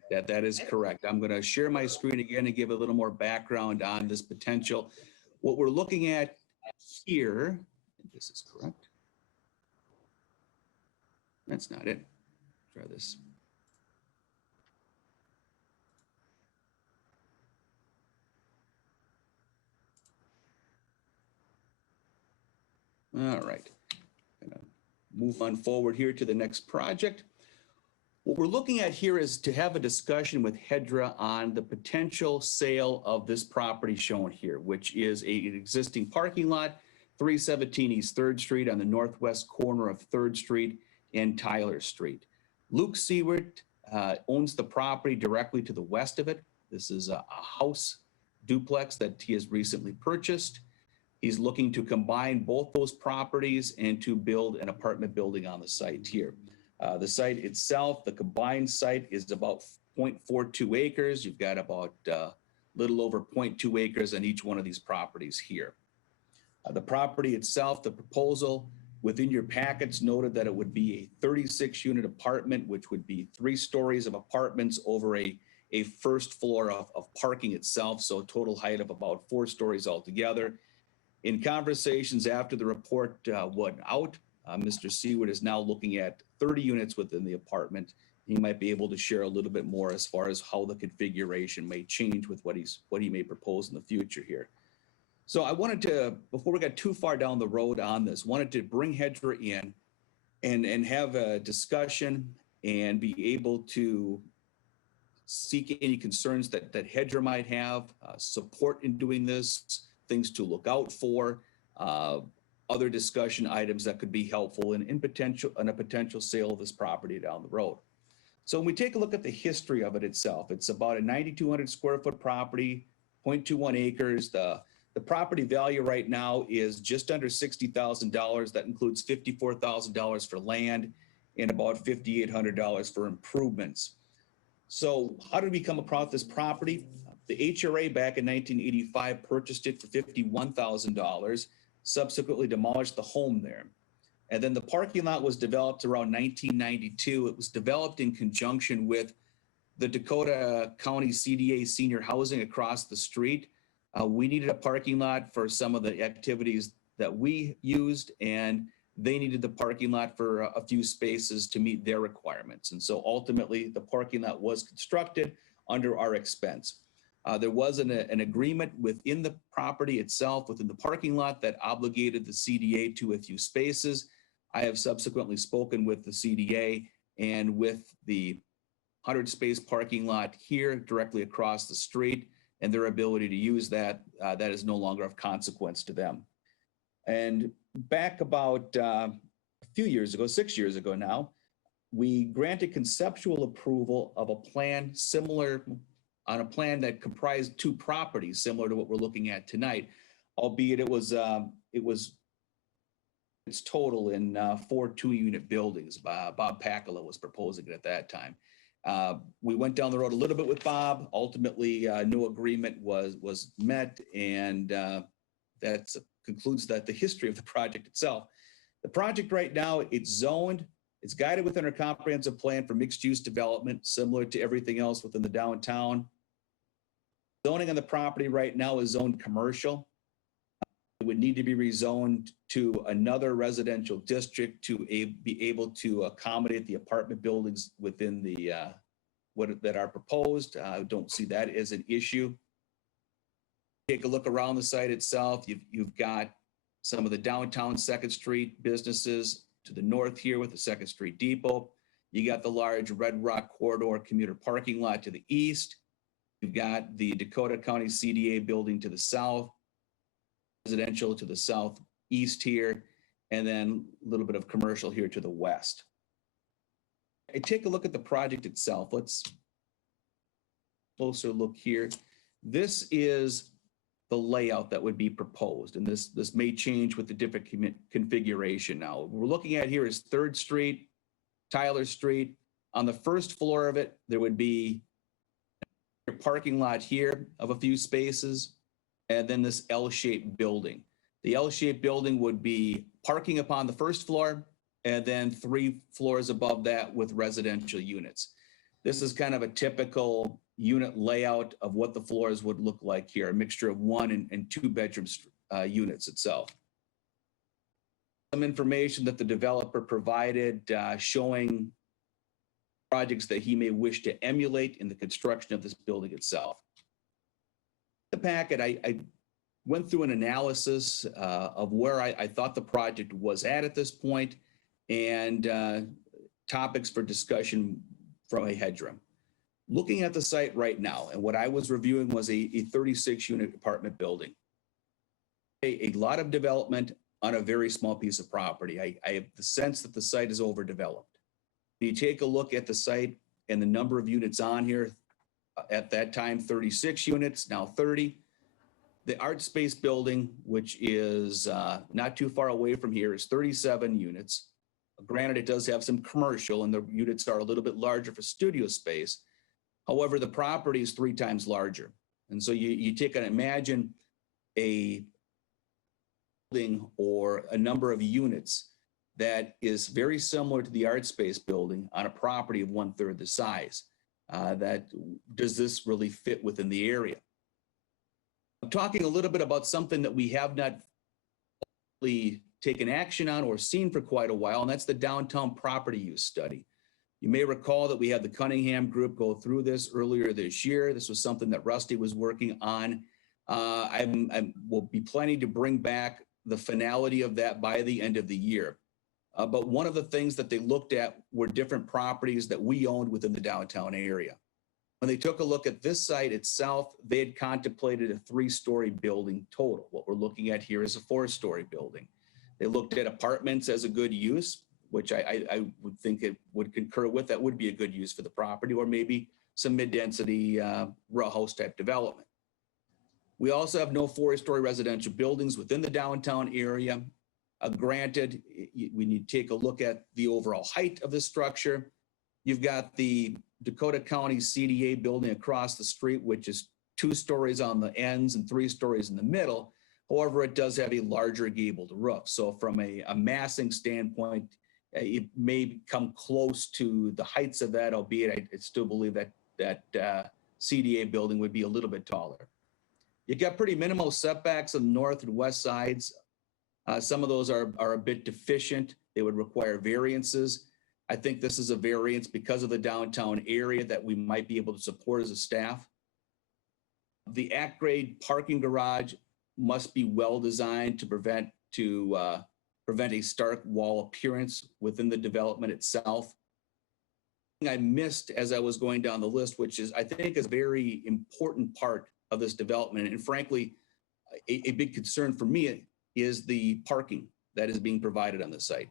that is correct. I'm going to share my screen again and give a little more background on this potential. What we're looking at here, if this is correct. That's not it. Try this. All right. Gonna move on forward here to the next project. What we're looking at here is to have a discussion with HEDRA on the potential sale of this property shown here, which is an existing parking lot, 317 East 3rd Street on the northwest corner of 3rd Street and Tyler Street. Luke Seward owns the property directly to the west of it. This is a house duplex that he has recently purchased. He's looking to combine both those properties and to build an apartment building on the site here. The site itself, the combined site is about 0.42 acres. You've got about little over 0.2 acres on each one of these properties here. The property itself, the proposal within your packets noted that it would be a 36-unit apartment, which would be 3 stories of apartments over a first floor of parking itself. So a total height of about 4 stories altogether. In conversations after the report went out, Mr. Seward is now looking at 30 units within the apartment. He might be able to share a little bit more as far as how the configuration may change with what he may propose in the future here. So I wanted to, before we got too far down the road on this, wanted to bring HEDRA in and have a discussion and be able to seek any concerns that HEDRA might have, support in doing this, things to look out for, other discussion items that could be helpful in a potential sale of this property down the road. So when we take a look at the history of it itself, it's about a 9,200 square foot property, 0.21 acres. The property value right now is just under $60,000. That includes $54,000 for land and about $5,800 for improvements. So how did we come across this property? The HRA back in 1985 purchased it for $51,000, subsequently demolished the home there. And then the parking lot was developed around 1992. It was developed in conjunction with the Dakota County CDA senior housing across the street. We needed a parking lot for some of the activities that we used, and they needed the parking lot for a few spaces to meet their requirements. And so ultimately the parking lot was constructed under our expense. There was an agreement within the property itself, within the parking lot, that obligated the CDA to a few spaces. I have subsequently spoken with the CDA and with the 100-space parking lot here directly across the street, and their ability to use that, that is no longer of consequence to them. And back about a few years ago, 6 years ago now, we granted conceptual approval of a plan similar, on a plan that comprised 2 properties similar to what we're looking at tonight, albeit it was its total in 4 2-unit buildings. Bob Pacala was proposing it at that time. We went down the road a little bit with Bob. Ultimately, no agreement was met, and that concludes the history of the project itself. The project right now, it's zoned. It's guided within our comprehensive plan for mixed-use development, similar to everything else within the downtown. Zoning on the property right now is zoned commercial. It would need to be rezoned to another residential district to be able to accommodate the apartment buildings within the that are proposed. I don't see that as an issue. Take a look around the site itself. You've got some of the downtown 2nd Street businesses to the north here with the 2nd Street Depot. You got the large Red Rock Corridor commuter parking lot to the east. You've got the Dakota County CDA building to the south, residential to the southeast here, and then a little bit of commercial here to the west. I take a look at the project itself. Let's closer look here. This is the layout that would be proposed. And this may change with the different configuration now. What we're looking at here is 3rd Street, Tyler Street. On the first floor of it, there would be a parking lot here of a few spaces, and then this L-shaped building. The L-shaped building would be parking upon the first floor, and then 3 floors above that with residential units. This is kind of a typical unit layout of what the floors would look like here, a mixture of 1 and 2 bedroom units itself. Some information that the developer provided showing projects that he may wish to emulate in the construction of this building itself. The packet, I went through an analysis of where I thought the project was at this point, and topics for discussion from a HEDRA. Looking at the site right now, and what I was reviewing was a 36-unit apartment building. A lot of development on a very small piece of property. I have the sense that the site is overdeveloped. When you take a look at the site and the number of units on here, at that time, 36 units, now 30. The art space building, which is not too far away from here, is 37 units. Granted, it does have some commercial and the units are a little bit larger for studio space. However, the property is 3 times larger. And so you take and imagine a building or a number of units that is very similar to the art space building on a property of 1/3 the size. Does this really fit within the area? I'm talking a little bit about something that we have not really taken action on or seen for quite a while, and that's the downtown property use study. You may recall that we had the Cunningham group go through this earlier this year. This was something that Rusty was working on. I will be planning to bring back the finality of that by the end of the year. But one of the things that they looked at were different properties that we owned within the downtown area. When they took a look at this site itself, they had contemplated a 3-story building total. What we're looking at here is a 4-story building. They looked at apartments as a good use, which I would think it would concur with. That would be a good use for the property, or maybe some mid-density row house type development. We also have no 4-story residential buildings within the downtown area. Granted, we need to take a look at the overall height of the structure. You've got the Dakota County CDA building across the street, which is 2 stories on the ends and 3 stories in the middle. However, it does have a larger gabled roof. So from a massing standpoint, it may come close to the heights of that, albeit I still believe that CDA building would be a little bit taller. You got pretty minimal setbacks on the north and west sides. Some of those are a bit deficient. They would require variances. I think this is a variance because of the downtown area that we might be able to support as a staff. The at-grade parking garage must be well designed to prevent a stark wall appearance within the development itself. I missed as I was going down the list, which is I think is a very important part of this development, and frankly, a big concern for me is the parking that is being provided on the site.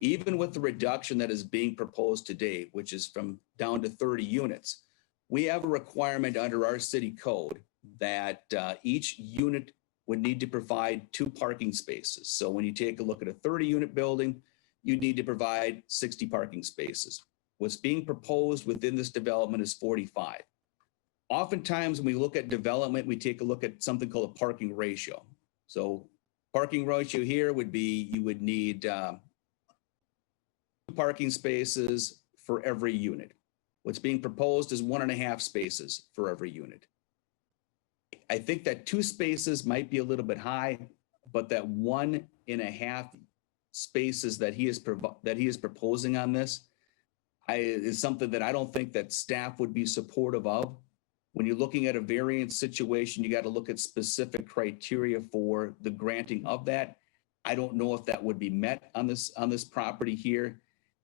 Even with the reduction that is being proposed today, which is from down to 30 units, we have a requirement under our city code that each unit would need to provide 2 parking spaces. So when you take a look at a 30-unit building, you need to provide 60 parking spaces. What's being proposed within this development is 45. Oftentimes, when we look at development, we take a look at something called a parking ratio. So parking ratio here would be, you would need 2 parking spaces for every unit. What's being proposed is 1.5 spaces for every unit. I think that 2 spaces might be a little bit high, but that 1.5 spaces that he is proposing on this is something that I don't think that staff would be supportive of. When you're looking at a variance situation, you got to look at specific criteria for the granting of that. I don't know if that would be met on this property here.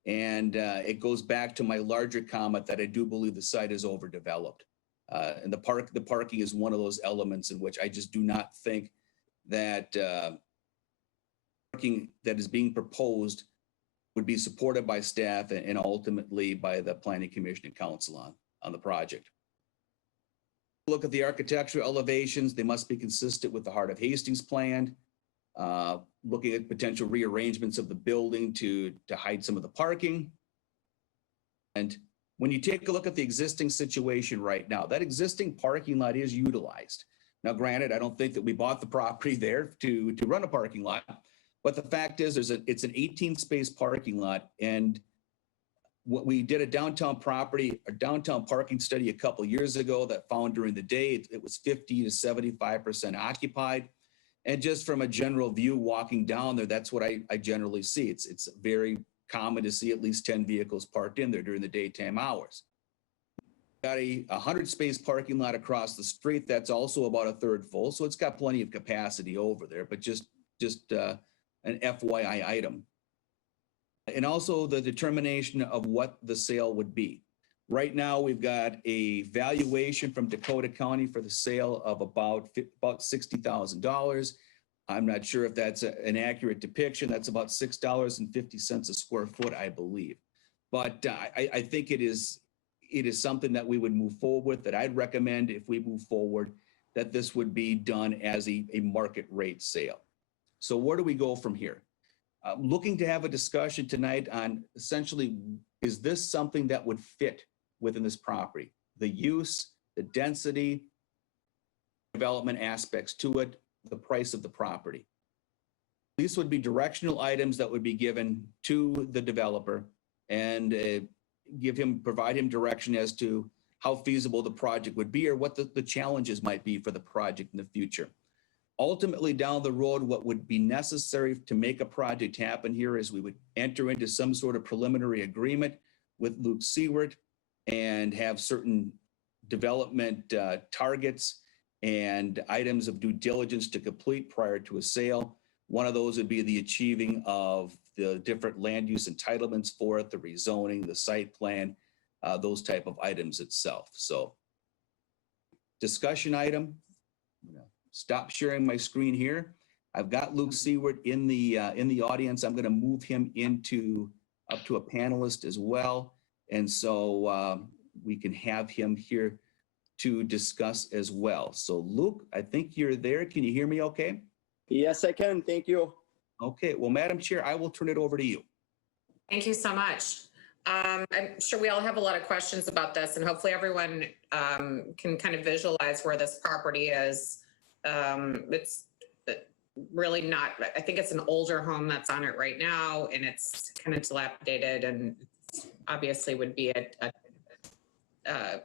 And it goes back to my larger comment that I do believe the site is overdeveloped. And the parking is one of those elements in which I just do not think that parking that is being proposed would be supported by staff and ultimately by the Planning Commission and Council on the project. Look at the architectural elevations. They must be consistent with the Heart of Hastings plan. Looking at potential rearrangements of the building to hide some of the parking. And when you take a look at the existing situation right now, that existing parking lot is utilized. Now, granted, I don't think that we bought the property there to run a parking lot, but the fact is it's an 18 space parking lot. And what we did a downtown parking study a couple of years ago that found during the day, it was 50 to 75% occupied. And just from a general view walking down there, that's what I generally see. It's very common to see at least 10 vehicles parked in there during the daytime hours. Got a 100 space parking lot across the street. That's also about a third full. So it's got plenty of capacity over there, but just an FYI item. And also the determination of what the sale would be. Right now, we've got a valuation from Dakota County for the sale of about $60,000. I'm not sure if that's an accurate depiction. That's about $6.50 a square foot, I believe. But I think it is something that we would move forward with, that I'd recommend if we move forward, that this would be done as a market rate sale. So where do we go from here? Looking to have a discussion tonight on essentially, is this something that would fit within this property? The use, the density, development aspects to it, the price of the property. These would be directional items that would be given to the developer and provide him direction as to how feasible the project would be or what the challenges might be for the project in the future. Ultimately, down the road, what would be necessary to make a project happen here is we would enter into some sort of preliminary agreement with Luke Seward and have certain development targets and items of due diligence to complete prior to a sale. One of those would be the achieving of the different land use entitlements for it, the rezoning, the site plan, those type of items itself. So discussion item. Stop sharing my screen here. I've got Luke Seward in the audience. I'm going to move him up to a panelist as well, and so we can have him here to discuss as well. So Luke, I think you're there. Can you hear me okay? Yes, I can. Thank you. Okay. Well, Madam Chair, I will turn it over to you. Thank you so much. I'm sure we all have a lot of questions about this, and hopefully everyone can kind of visualize where this property is. It's really not, I think it's an older home that's on it right now, and it's kind of dilapidated, and obviously would be a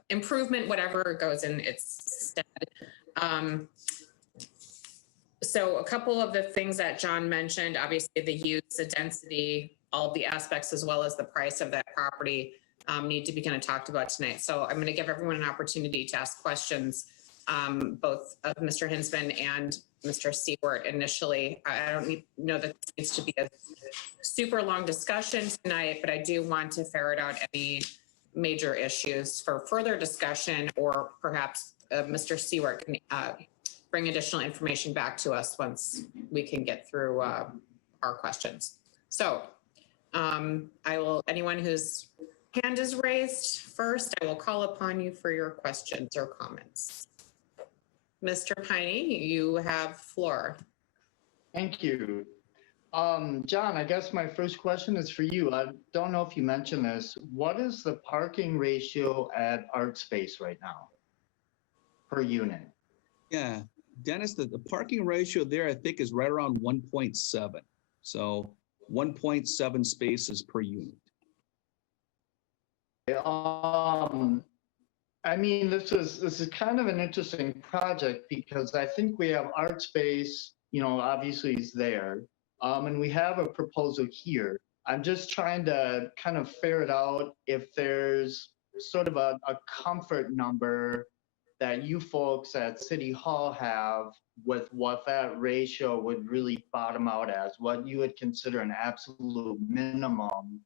improvement, whatever goes in its stead. So a couple of the things that John mentioned, obviously the use, the density, all of the aspects, as well as the price of that property need to be kind of talked about tonight. So I'm going to give everyone an opportunity to ask questions, both of Mr. Hinsman and Mr. Seward initially. I don't know that this needs to be a super long discussion tonight, but I do want to ferret out any major issues for further discussion, or perhaps Mr. Seward can bring additional information back to us once we can get through our questions. So anyone whose hand is raised first, I will call upon you for your questions or comments. Mr. Piney, you have floor. Thank you. John, I guess my first question is for you. I don't know if you mentioned this. What is the parking ratio at Art Space right now per unit? Yeah, Dennis, the parking ratio there, I think, is right around 1.7. So 1.7 spaces per unit. I mean, this is kind of an interesting project because I think we have Art Space, obviously is there. And we have a proposal here. I'm just trying to kind of ferret out if there's sort of a comfort number that you folks at City Hall have with what that ratio would really bottom out as, what you would consider an absolute minimum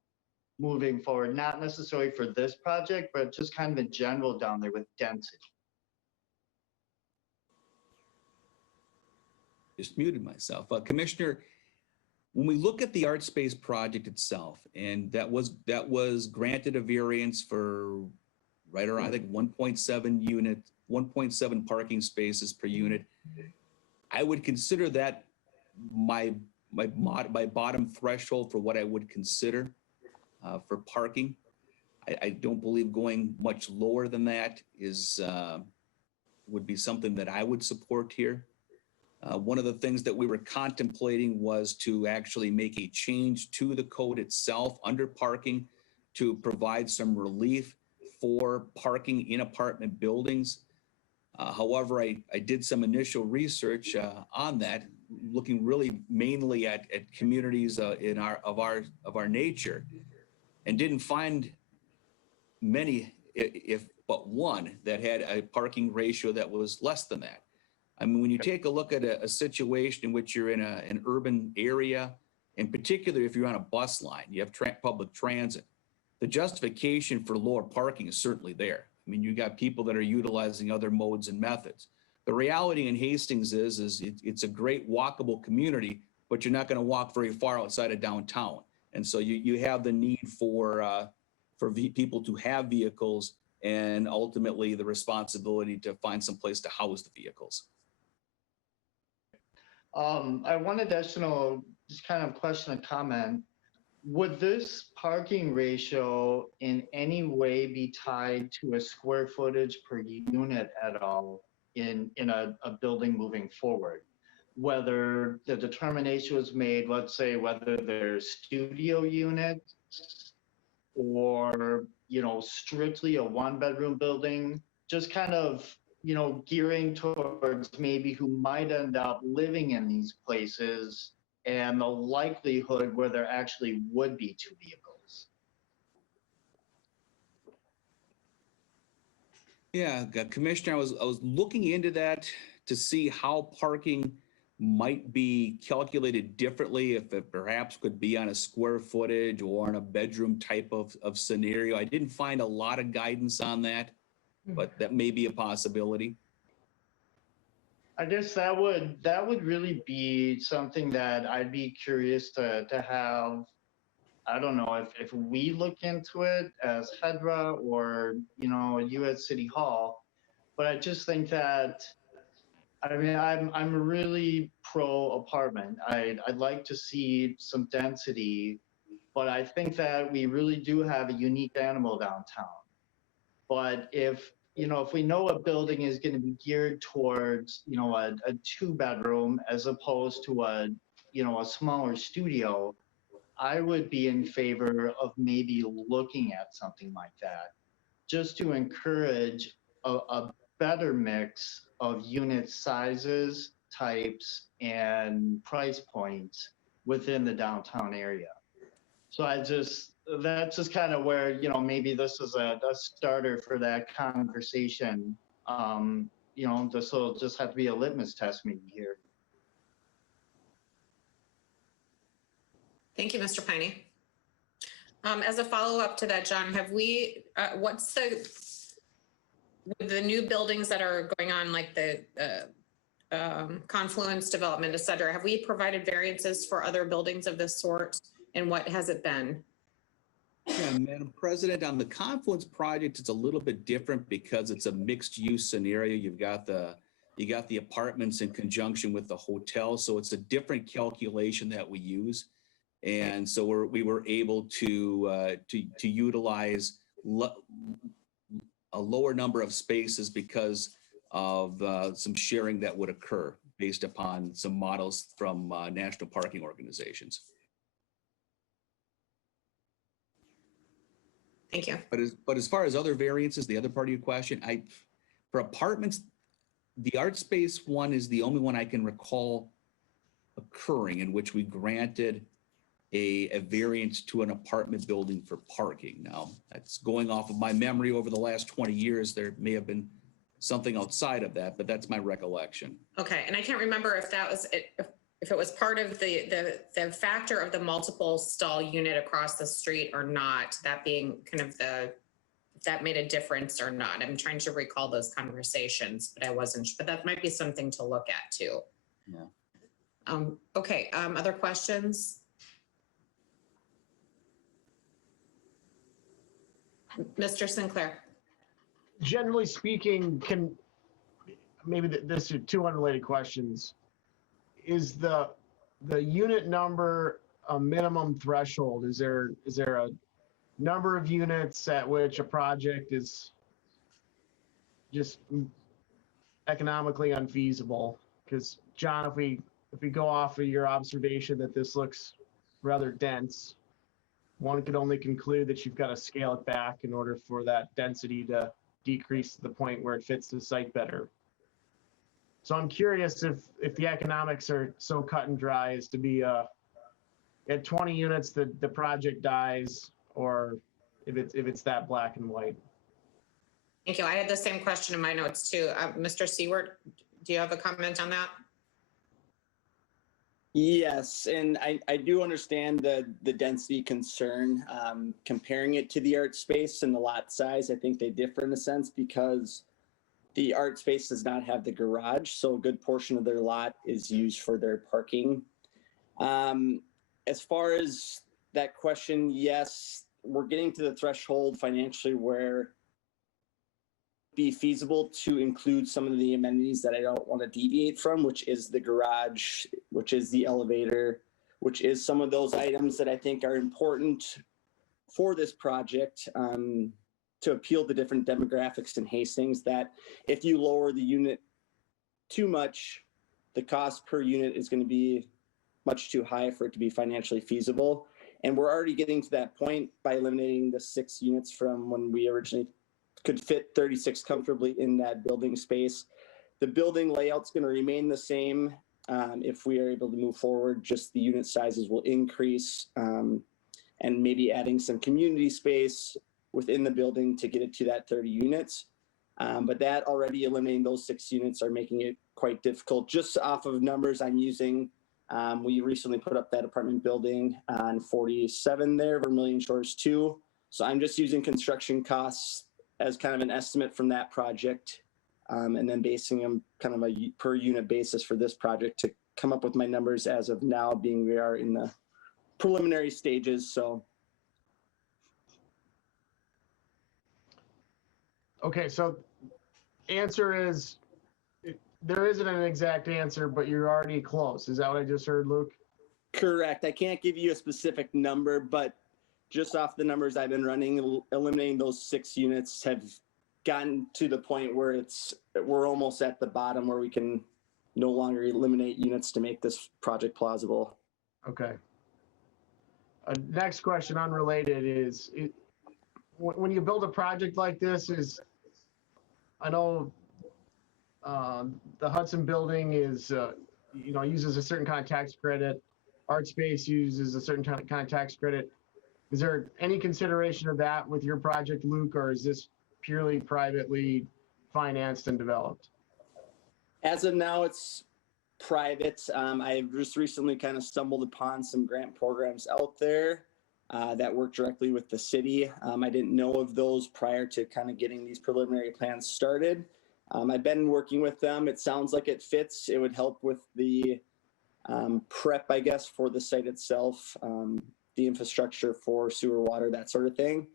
moving forward, not necessarily for this project, but just kind of in general down there with density. Just muted myself. Commissioner, when we look at the Art Space project itself, and that was granted a variance for right around, I think, 1.7 unit 1.7 parking spaces per unit. I would consider that my bottom threshold for what I would consider for parking. I don't believe going much lower than that is would be something that I would support here. One of the things that we were contemplating was to actually make a change to the code itself under parking to provide some relief for parking in apartment buildings. However, I did some initial research on that, looking really mainly at communities of our nature, and didn't find many, if but one, that had a parking ratio that was less than that. I mean, when you take a look at a situation in which you're in an urban area, in particular if you're on a bus line, you have public transit, the justification for lower parking is certainly there. I mean, you got people that are utilizing other modes and methods. The reality in Hastings is it's a great walkable community, but you're not going to walk very far outside of downtown. And so you have the need for people to have vehicles and ultimately the responsibility to find some place to house the vehicles. I wanted to know, just kind of question and comment. Would this parking ratio in any way be tied to a square footage per unit at all in a building moving forward? Whether the determination was made, let's say, whether they're studio units or, strictly a one-bedroom building, just kind of, gearing towards maybe who might end up living in these places and the likelihood where there actually would be two vehicles. Yeah, Commissioner, I was looking into that to see how parking might be calculated differently, if it perhaps could be on a square footage or on a bedroom type of scenario. I didn't find a lot of guidance on that, but that may be a possibility. I guess that would really be something that I'd be curious to have. I don't know if we look into it as HEDRA or, you at City Hall, but I just think that, I mean, I'm really pro apartment. I'd like to see some density, but I think that we really do have a unique animal downtown. But if we know a building is going to be geared towards, a 2-bedroom as opposed to a smaller studio, I would be in favor of maybe looking at something like that, just to encourage a better mix of unit sizes, types, and price points within the downtown area. So that's just kind of where, maybe this is a starter for that conversation. This will just have to be a litmus test maybe here. Thank you, Mr. Piney. As a follow-up to that, John, have we, what's the new buildings that are going on, like the Confluence development, et cetera, have we provided variances for other buildings of this sort? And what has it been? Yeah, Madam President, on the Confluence project, it's a little bit different because it's a mixed use scenario. You got the apartments in conjunction with the hotel. So it's a different calculation that we use. And so we were able to utilize a lower number of spaces because of some sharing that would occur based upon some models from national parking organizations. Thank you. But as far as other variances, the other part of your question, for apartments, the art space one is the only one I can recall occurring in which we granted a variance to an apartment building for parking. Now, that's going off of my memory over the last 20 years. There may have been something outside of that, but that's my recollection. Okay, and I can't remember if that was if it was part of the factor of the multiple stall unit across the street or not, that being kind of if that made a difference or not. I'm trying to recall those conversations, but I wasn't, but that might be something to look at too. Yeah. Okay, other questions? Mr. Sinclair. Generally speaking, can maybe this are two unrelated questions. Is the unit number a minimum threshold? Is there a number of units at which a project is just economically unfeasible? Because John, if we go off of your observation that this looks rather dense, one could only conclude that you've got to scale it back in order for that density to decrease to the point where it fits the site better. So I'm curious if the economics are so cut and dry as to be at 20 units the project dies, or if it's that black and white. Thank you. I had the same question in my notes too. Mr. Seward, do you have a comment on that? Yes, and I do understand the density concern. Comparing it to the art space and the lot size, I think they differ in a sense because the art space does not have the garage, so a good portion of their lot is used for their parking. As far as that question, yes, we're getting to the threshold financially where it'd be feasible to include some of the amenities that I don't want to deviate from, which is the garage, which is the elevator, which is some of those items that I think are important for this project to appeal to different demographics in Hastings, that if you lower the unit too much, the cost per unit is going to be much too high for it to be financially feasible. And we're already getting to that point by eliminating the 6 units from when we originally could fit 36 comfortably in that building space. The building layout's going to remain the same. If we are able to move forward, just the unit sizes will increase, and maybe adding some community space within the building to get it to that 30 units. But that already eliminating those 6 units are making it quite difficult. Just off of numbers I'm using, we recently put up that apartment building on 47 there, Vermilion Shores 2. So I'm just using construction costs as kind of an estimate from that project, and then basing them kind of a per unit basis for this project to come up with my numbers as of now, being we are in the preliminary stages. So. Okay, so answer is, there isn't an exact answer, but you're already close. Is that what I just heard, Luke? Correct. I can't give you a specific number, but just off the numbers I've been running, eliminating those 6 units have gotten to the point where we're almost at the bottom where we can no longer eliminate units to make this project plausible. Okay. Next question, unrelated, is when you build a project like this, I know the Hudson building is, uses a certain kind of tax credit. Art Space uses a certain kind of tax credit. Is there any consideration of that with your project, Luke, or is this purely privately financed and developed? As of now, it's private. I've just recently kind of stumbled upon some grant programs out there that work directly with the city. I didn't know of those prior to kind of getting these preliminary plans started. I've been working with them. It sounds like it fits. It would help with the prep, I guess, for the site itself, the infrastructure for sewer, water, that sort of thing.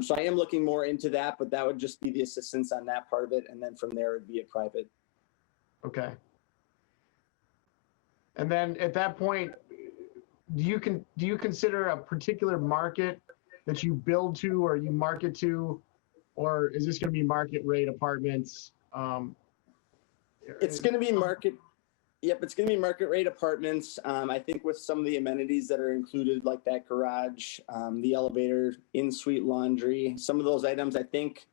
So I am looking more into that, but that would just be the assistance on that part of it. And then from there, it would be a private. Okay. And then at that point, do you consider a particular market that you build to or you market to, or is this going to be market rate apartments? It's going to be market. Yep, it's going to be market rate apartments. I think with some of the amenities that are included, like that garage, the elevator, in-suite laundry, some of those items I think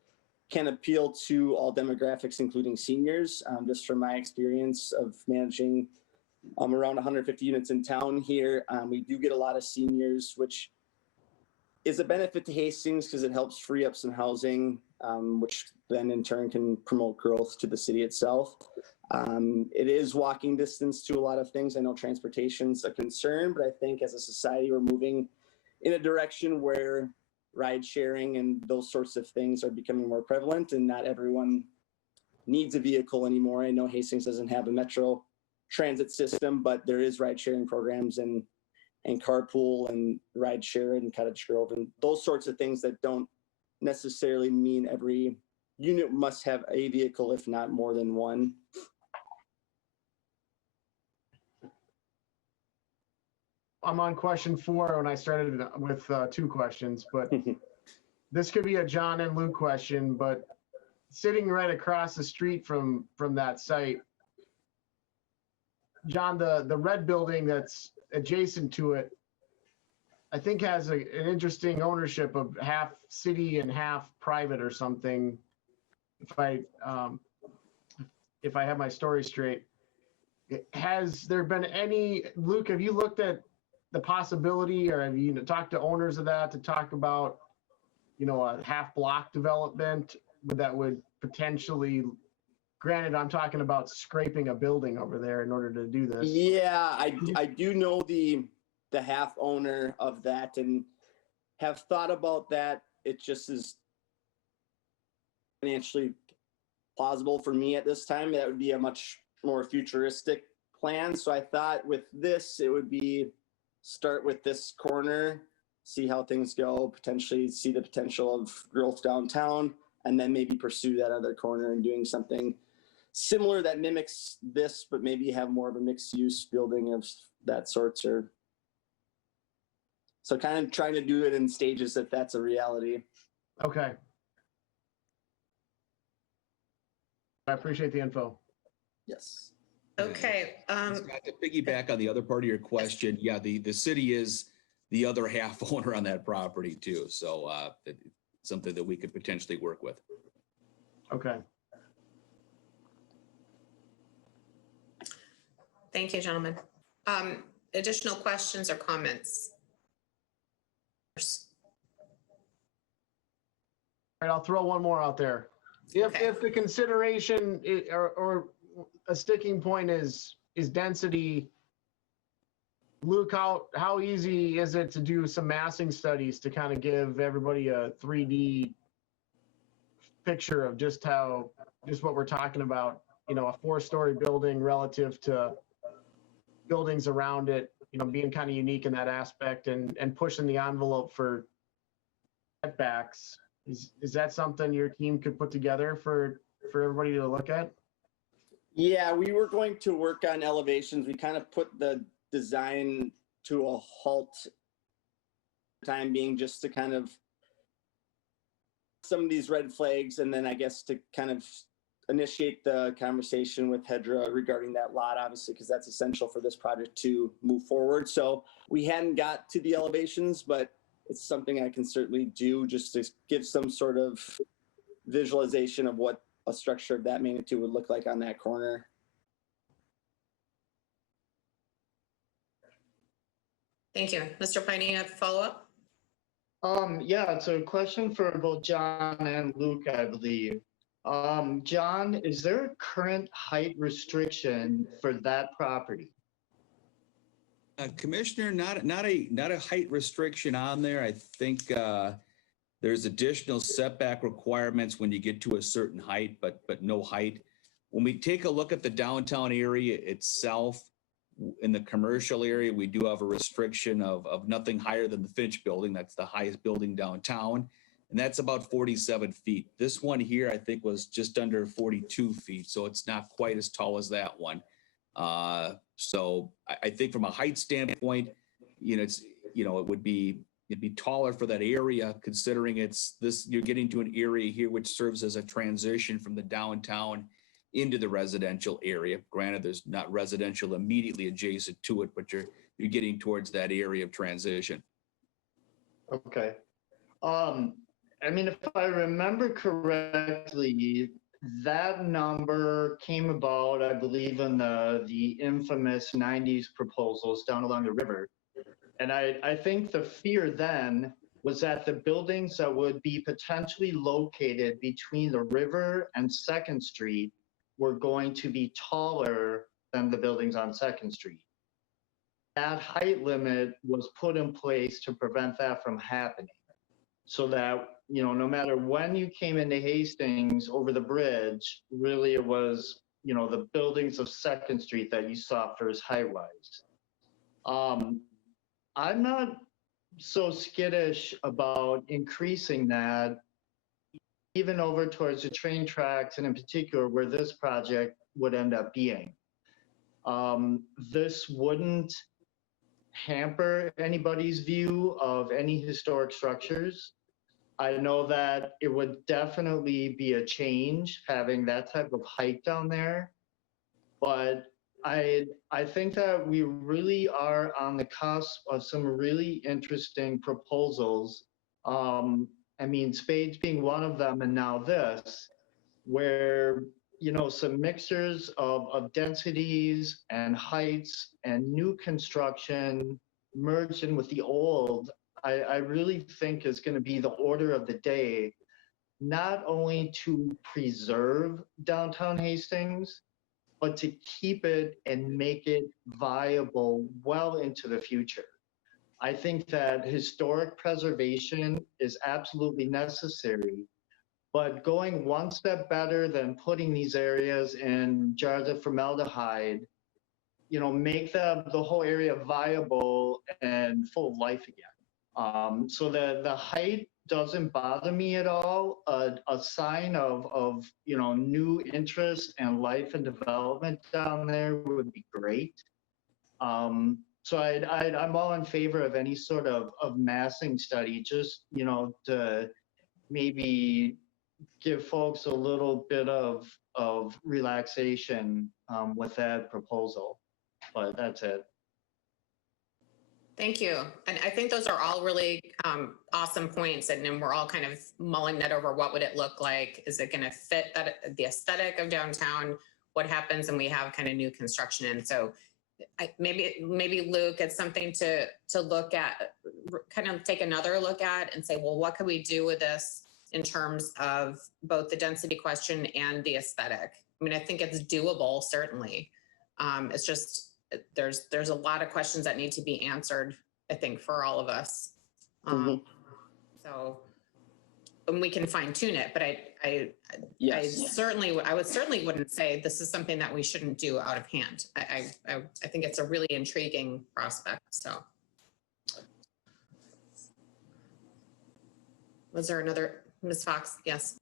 can appeal to all demographics, including seniors. Just from my experience of managing around 150 units in town here, we do get a lot of seniors, which is a benefit to Hastings because it helps free up some housing, which then in turn can promote growth to the city itself. It is walking distance to a lot of things. I know transportation's a concern, but I think as a society, we're moving in a direction where ride sharing and those sorts of things are becoming more prevalent, and not everyone needs a vehicle anymore. I know Hastings doesn't have a metro transit system, but there is ride sharing programs and carpool and ride share in Cottage Grove and those sorts of things that don't necessarily mean every unit must have a vehicle, if not more than one. I'm on question 4 when I started with 2 questions, but this could be a John and Luke question, but sitting right across the street from that site, John, the red building that's adjacent to it, I think has an interesting ownership of half city and half private or something. If I have my story straight, has there been any, Luke, have you looked at the possibility, or have you talked to owners of that to talk about, a half block development that would potentially, granted, I'm talking about scraping a building over there in order to do this. Yeah, I do know the half owner of that and have thought about that. It just is financially plausible for me at this time. That would be a much more futuristic plan. So I thought with this, it would be start with this corner, see how things go, potentially see the potential of growth downtown, and then maybe pursue that other corner and doing something similar that mimics this, but maybe have more of a mixed use building of that sort. Or so kind of trying to do it in stages if that's a reality. Okay. I appreciate the info. Yes. Okay, Scott, to piggyback on the other part of your question, yeah, the city is the other half owner on that property too. So it's something that we could potentially work with. Okay. thank you, gentlemen. Additional questions or comments? All right, I'll throw one more out there. Okay. If the consideration or a sticking point is density, Luke, how easy is it to do some massing studies to kind of give everybody a 3D picture of just what we're talking about? A 4-story building relative to buildings around it, being kind of unique in that aspect and pushing the envelope for setbacks. Is that something your team could put together for everybody to look at? Yeah, we were going to work on elevations. We kind of put the design to a halt for the time being, just to kind of some of these red flags, and then I guess to kind of initiate the conversation with HEDRA regarding that lot, obviously, because that's essential for this project to move forward. So we hadn't got to the elevations, but it's something I can certainly do just to give some sort of visualization of what a structure of that magnitude would look like on that corner. Thank you. Mr. Piney, you have a follow-up? Yeah, it's a question for both John and Luke, I believe. John, is there a current height restriction for that property? Commissioner, not a height restriction on there. I think there's additional setback requirements when you get to a certain height, but no height. When we take a look at the downtown area itself, in the commercial area, we do have a restriction of nothing higher than the Finch building. That's the highest building downtown. And that's about 47 feet. This one here, I think, was just under 42 feet. So it's not quite as tall as that one. So I think from a height standpoint, it'd be taller for that area, considering you're getting to an area here which serves as a transition from the downtown into the residential area. Granted, there's not residential immediately adjacent to it, but you're getting towards that area of transition. Okay. If I remember correctly, that number came about, I believe, in the infamous 90s proposals down along the river. And I think the fear then was that the buildings that would be potentially located between the river and 2nd Street were going to be taller than the buildings on 2nd Street. That height limit was put in place to prevent that from happening. So that, no matter when you came into Hastings over the bridge, really it was, the buildings of 2nd Street that you saw first height-wise. I'm not so skittish about increasing that even over towards the train tracks, and in particular where this project would end up being. This wouldn't hamper anybody's view of any historic structures. I know that it would definitely be a change having that type of height down there, but I think that we really are on the cusp of some really interesting proposals. I mean, Spades being one of them, and now this, where some mixtures of densities and heights and new construction merged in with the old. I really think is going to be the order of the day, not only to preserve downtown Hastings, but to keep it and make it viable well into the future. I think that historic preservation is absolutely necessary, but going one step better than putting these areas in jars of formaldehyde, make the whole area viable and full of life again. So the height doesn't bother me at all. A sign of new interest and life and development down there would be great. So I'm all in favor of any sort of massing study, just to maybe give folks a little bit of relaxation with that proposal. But that's it. Thank you. And I think those are all really awesome points. And then we're all kind of mulling that over. What would it look like? Is it going to fit the aesthetic of downtown? What happens when we have kind of new construction? And so maybe Luke, it's something to look at, kind of take another look at and say, well, what could we do with this in terms of both the density question and the aesthetic? I mean, I think it's doable, certainly. It's just, there's a lot of questions that need to be answered, I think, for all of us. So, and we can fine tune it, but I would certainly wouldn't say this is something that we shouldn't do out of hand. I think it's a really intriguing prospect. So, was there another, Ms. Fox? Yes.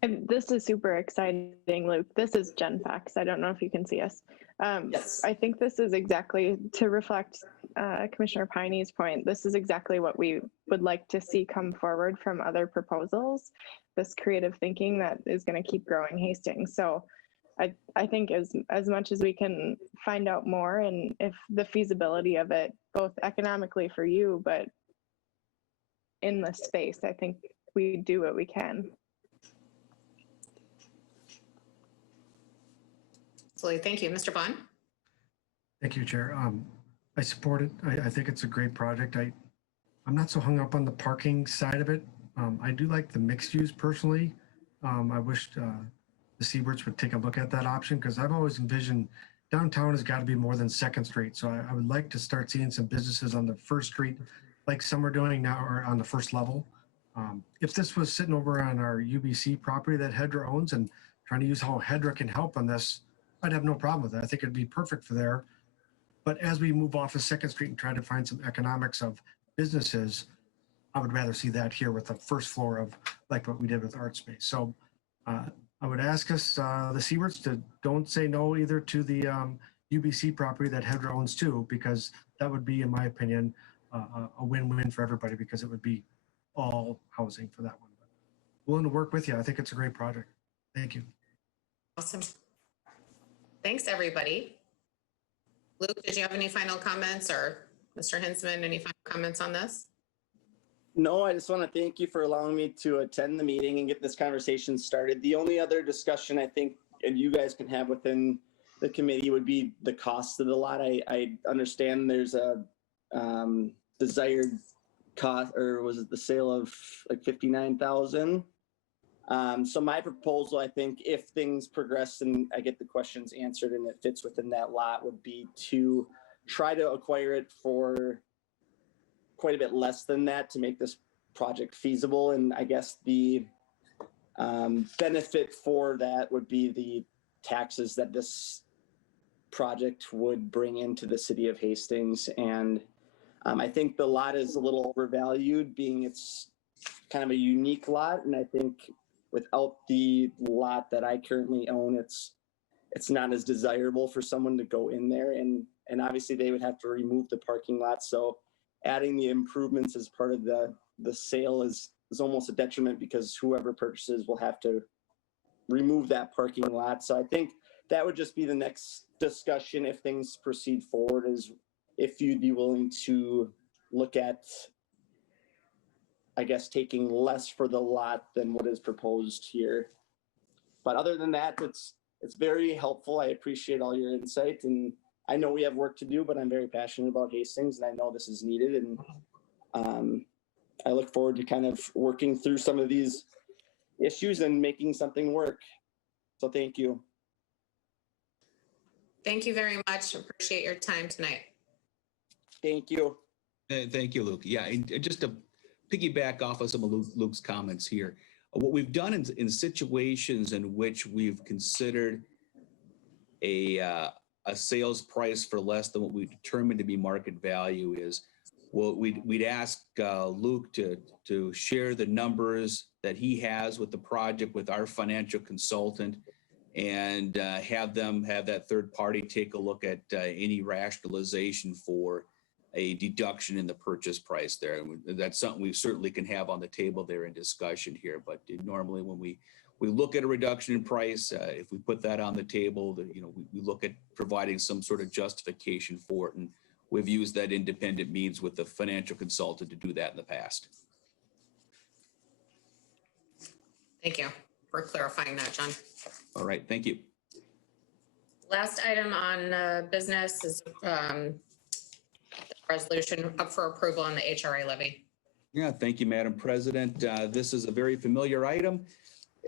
And this is super exciting, Luke. This is Jen Fox. I don't know if you can see us. Yes. I think this is exactly, to reflect Commissioner Piney's point, this is exactly what we would like to see come forward from other proposals, this creative thinking that is going to keep growing Hastings. So I think as much as we can find out more, and if the feasibility of it, both economically for you, but in the space, I think we do what we can. Absolutely. Thank you. Mr. Vaughn? Thank you, Chair. I support it. I think it's a great project. I'm not so hung up on the parking side of it. I do like the mixed use personally. I wish the Seaberts would take a look at that option, because I've always envisioned downtown has got to be more than 2nd Street. So I would like to start seeing some businesses on the 1st Street, like some are doing now, or on the 1st level. If this was sitting over on our UBC property that HEDRA owns and trying to use how HEDRA can help on this, I'd have no problem with that. I think it'd be perfect for there. But as we move off of 2nd Street and try to find some economics of businesses, I would rather see that here with the 1st floor of like what we did with Art Space. So I would ask us, the Seaberts, to don't say no either to the UBC property that HEDRA owns too, because that would be, in my opinion, a win-win for everybody, because it would be all housing for that one. But willing to work with you. I think it's a great project. Thank you. Awesome. Thanks, everybody. Luke, did you have any final comments, or Mr. Hinsman, any final comments on this? No, I just want to thank you for allowing me to attend the meeting and get this conversation started. The only other discussion I think, and you guys can have within the committee, would be the cost of the lot. I understand there's a desired cost, or was it the sale of like 59,000? So my proposal, I think, if things progress and I get the questions answered and it fits within that lot, would be to try to acquire it for quite a bit less than that to make this project feasible. And I guess the benefit for that would be the taxes that this project would bring into the city of Hastings. And I think the lot is a little overvalued, being it's kind of a unique lot. And I think without the lot that I currently own, it's not as desirable for someone to go in there. And obviously they would have to remove the parking lot. So adding the improvements as part of the sale is almost a detriment, because whoever purchases will have to remove that parking lot. So I think that would just be the next discussion if things proceed forward, is if you'd be willing to look at, I guess, taking less for the lot than what is proposed here. But other than that, it's very helpful. I appreciate all your insight, and I know we have work to do, but I'm very passionate about Hastings, and I know this is needed. And I look forward to kind of working through some of these issues and making something work. So thank you. Thank you very much. Appreciate your time tonight. Thank you. Thank you, Luke. Yeah, and just to piggyback off of some of Luke's comments here, what we've done in situations in which we've considered a sales price for less than what we determined to be market value is, well, we'd ask Luke to share the numbers that he has with the project with our financial consultant, and have that third party take a look at any rationalization for a deduction in the purchase price there. And that's something we certainly can have on the table there in discussion here. But normally when we look at a reduction in price, if we put that on the table, we look at providing some sort of justification for it. And we've used that independent means with the financial consultant to do that in the past. Thank you for clarifying that, John. All right, thank you. Last item on business is resolution up for approval on the HRA levy. Yeah, thank you, Madam President. This is a very familiar item.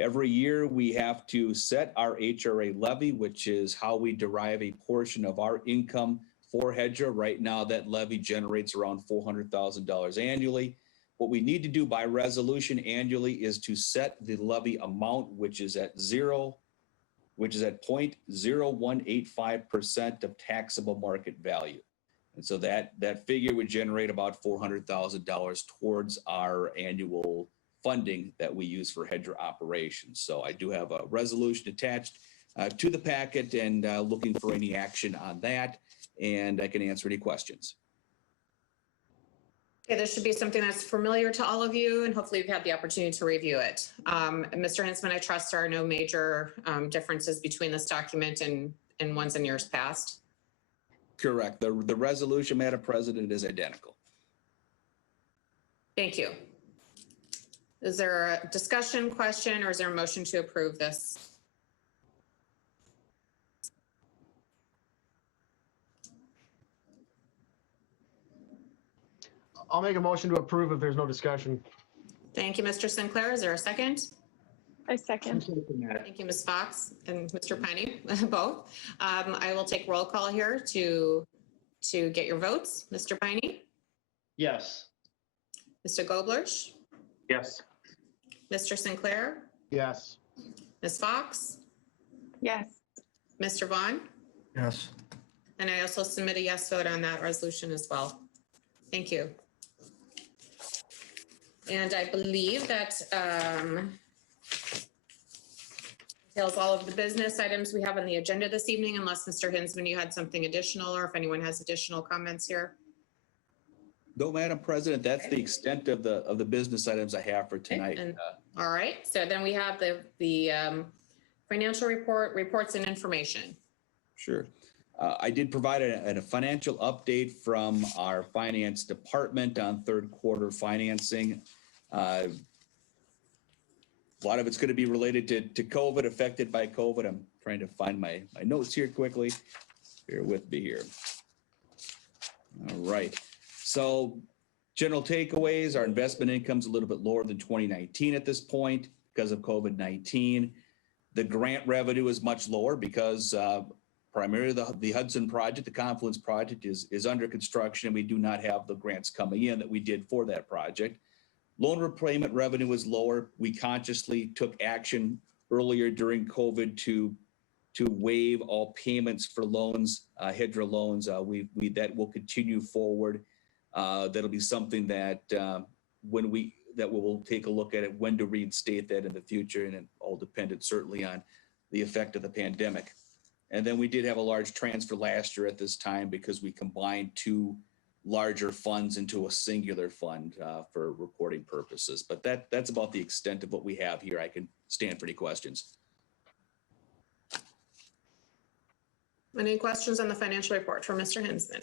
Every year we have to set our HRA levy, which is how we derive a portion of our income for HEDRA. Right now, that levy generates around $400,000 annually. What we need to do by resolution annually is to set the levy amount, which is at 0.0185% of taxable market value. And so that figure would generate about $400,000 towards our annual funding that we use for HEDRA operations. So I do have a resolution attached to the packet, and looking for any action on that, and I can answer any questions. Okay, this should be something that's familiar to all of you, and hopefully you've had the opportunity to review it. Mr. Hinsman, I trust there are no major differences between this document and ones in years past. Correct. The resolution, Madam President, is identical. Thank you. Is there a discussion, question, or is there a motion to approve this? I'll make a motion to approve if there's no discussion. Thank you, Mr. Sinclair. Is there a second? I second. Thank you, Ms. Fox and Mr. Piney, both. I will take roll call here to get your votes. Mr. Piney? Yes. Mr. Goblerch? Yes. Mr. Sinclair? Yes. Ms. Fox? Yes. Mr. Vaughn? Yes. And I also submit a yes vote on that resolution as well. Thank you. And I believe that details all of the business items we have on the agenda this evening, unless Mr. Hinsman, you had something additional, or if anyone has additional comments here. No, Madam President, that's the extent of the business items I have for tonight. Okay, all right, so then we have the financial reports and information. Sure. I did provide a financial update from our finance department on third quarter financing. A lot of it's going to be related to COVID, affected by COVID. I'm trying to find my notes here quickly. Bear with me here. All right. So general takeaways, our investment income's a little bit lower than 2019 at this point because of COVID-19. The grant revenue is much lower because primarily the Hudson project, the Confluence project is under construction, and we do not have the grants coming in that we did for that project. Loan repayment revenue is lower. We consciously took action earlier during COVID to waive all payments for loans, HEDRA loans. That will continue forward. That'll be something that when we that we'll take a look at it, when to reinstate that in the future, and it all depended certainly on the effect of the pandemic. And then we did have a large transfer last year at this time because we combined two larger funds into a singular fund for reporting purposes. But that's about the extent of what we have here. I can stand for any questions. Any questions on the financial report for Mr. Hinsman?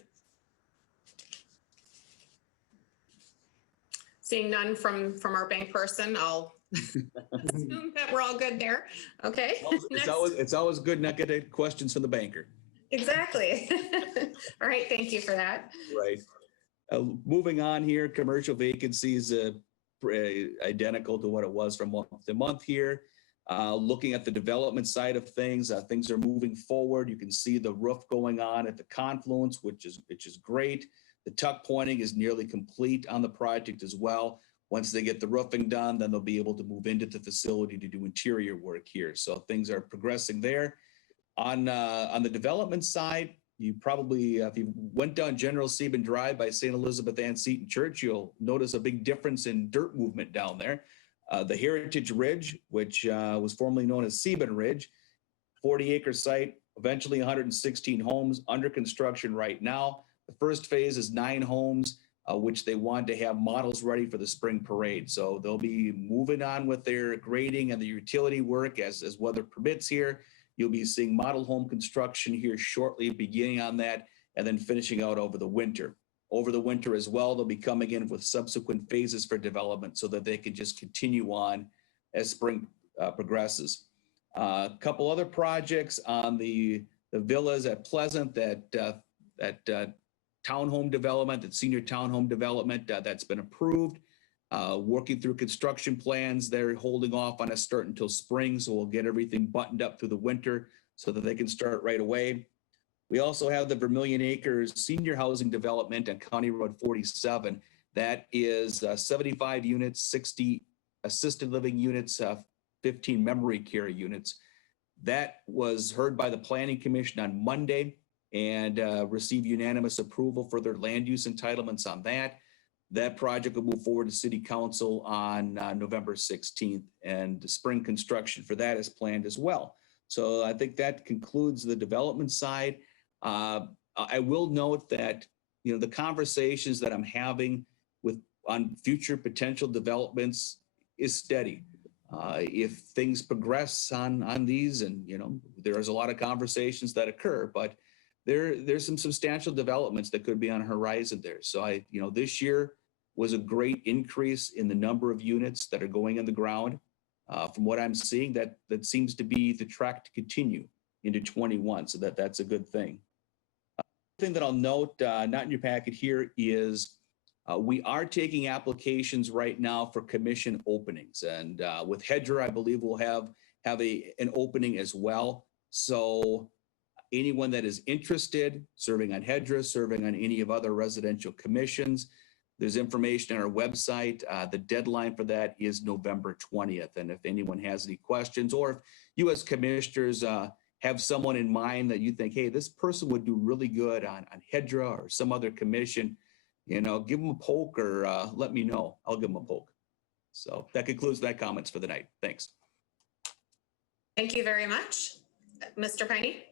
Seeing none from our bank person, I'll assume that we're all good there. Okay. It's always good not getting questions from the banker. Exactly. All right. Thank you for that. Right. Moving on here, commercial vacancies identical to what it was from month to month here. Looking at the development side of things, things are moving forward. You can see the roof going on at the confluence, which is great. The tuck pointing is nearly complete on the project as well. Once they get the roofing done, then they'll be able to move into the facility to do interior work here. So things are progressing there. On the development side, you probably, if you went down General Sieben Drive by St. Elizabeth Ann Seton Church, you'll notice a big difference in dirt movement down there. The Heritage Ridge, which was formerly known as Sieben Ridge, 40-acre site, eventually 116 homes under construction right now. The first phase is 9 homes, which they want to have models ready for the spring parade. So they'll be moving on with their grading and the utility work as weather permits here. You'll be seeing model home construction here shortly, beginning on that, and then finishing out over the winter. Over the winter as well, they'll be coming in with subsequent phases for development so that they can just continue on as spring progresses. A couple other projects on the villas at Pleasant, that townhome development, that senior townhome development, that's been approved. Working through construction plans, they're holding off on a start until spring, so we'll get everything buttoned up through the winter so that they can start right away. We also have the Vermilion Acres senior housing development on County Road 47. That is 75 units, 60 assisted living units, 15 memory care units. That was heard by the Planning Commission on Monday and received unanimous approval for their land use entitlements on that. That project will move forward to City Council on November 16th, and the spring construction for that is planned as well. So I think that concludes the development side. I will note that, you know, the conversations that I'm having on future potential developments is steady. If things progress on these, and, you know, there's a lot of conversations that occur, but there's some substantial developments that could be on the horizon there. So this year was a great increase in the number of units that are going in the ground. From what I'm seeing, that seems to be the track to continue into 21. So that's a good thing. Thing that I'll note, not in your packet here, is we are taking applications right now for commission openings, and with HEDRA, I believe we'll have an opening as well. So anyone that is interested, serving on HEDRA, serving on any of other residential commissions, there's information on our website. The deadline for that is November 20th. And if anyone has any questions, or if you as commissioners have someone in mind that you think, hey, this person would do really good on HEDRA or some other commission, give them a poke, or let me know. I'll give them a poke. So that concludes my comments for the night. Thanks. Thank you very much. Mr. Piney?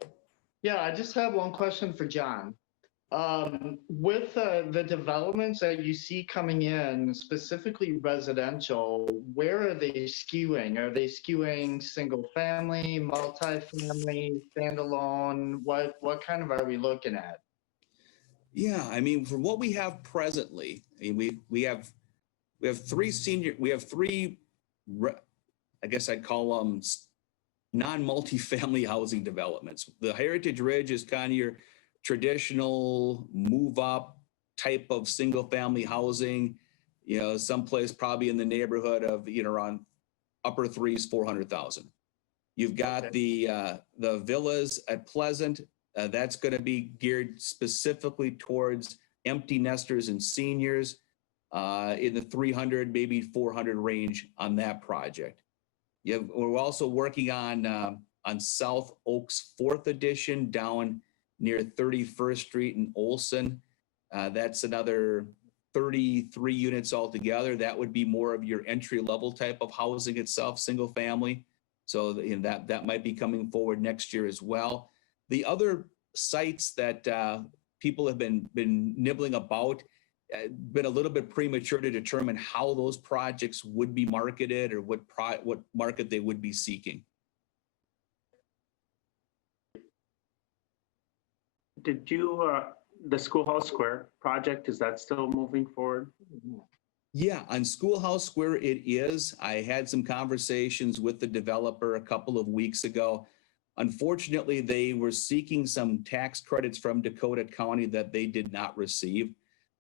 Yeah, I just have one question for John. With the developments that you see coming in, specifically residential, where are they skewing? Are they skewing single family, multifamily, standalone? What kind of are we looking at? Yeah, I mean, from what we have presently, I mean, we have three, I guess I'd call them non-multifamily housing developments. The Heritage Ridge is kind of your traditional move up type of single family housing, someplace probably in the neighborhood of, around upper threes, 400,000. You've got the villas at Pleasant. That's going to be geared specifically towards empty nesters and seniors in the 300, maybe 400 range on that project. We're also working on South Oaks 4th Edition down near 31st Street in Olson. That's another 33 units altogether. That would be more of your entry level type of housing itself, single family. So that might be coming forward next year as well. The other sites that people have been nibbling about, been a little bit premature to determine how those projects would be marketed or what market they would be seeking. Did you, the Schoolhouse Square project, is that still moving forward? Yeah, on Schoolhouse Square, it is. I had some conversations with the developer a couple of weeks ago. Unfortunately, they were seeking some tax credits from Dakota County that they did not receive.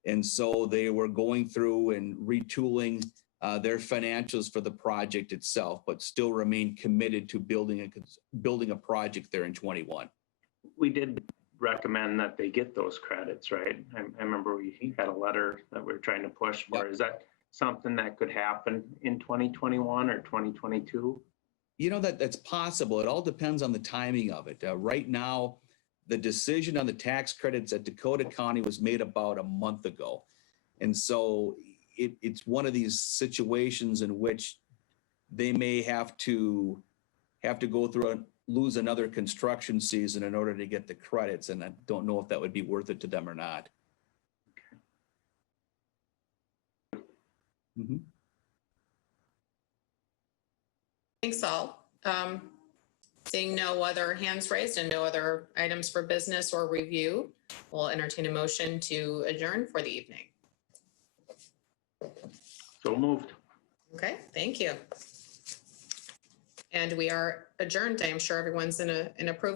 And so they were going through and retooling their financials for the project itself, but still remain committed to building a project there in 21. We did recommend that they get those credits, right? I remember we had a letter that we were trying to push for. Yep. Is that something that could happen in 2021 or 2022? You know, that's possible. It all depends on the timing of it. Right now, the decision on the tax credits at Dakota County was made about a month ago. And so it's one of these situations in which they may have to go through and lose another construction season in order to get the credits. And I don't know if that would be worth it to them or not. Mm-hmm. Thanks, all. Seeing no other hands raised and no other items for business or review, we'll entertain a motion to adjourn for the evening. So moved. Okay, thank you. And we are adjourned. I am sure everyone's in approval.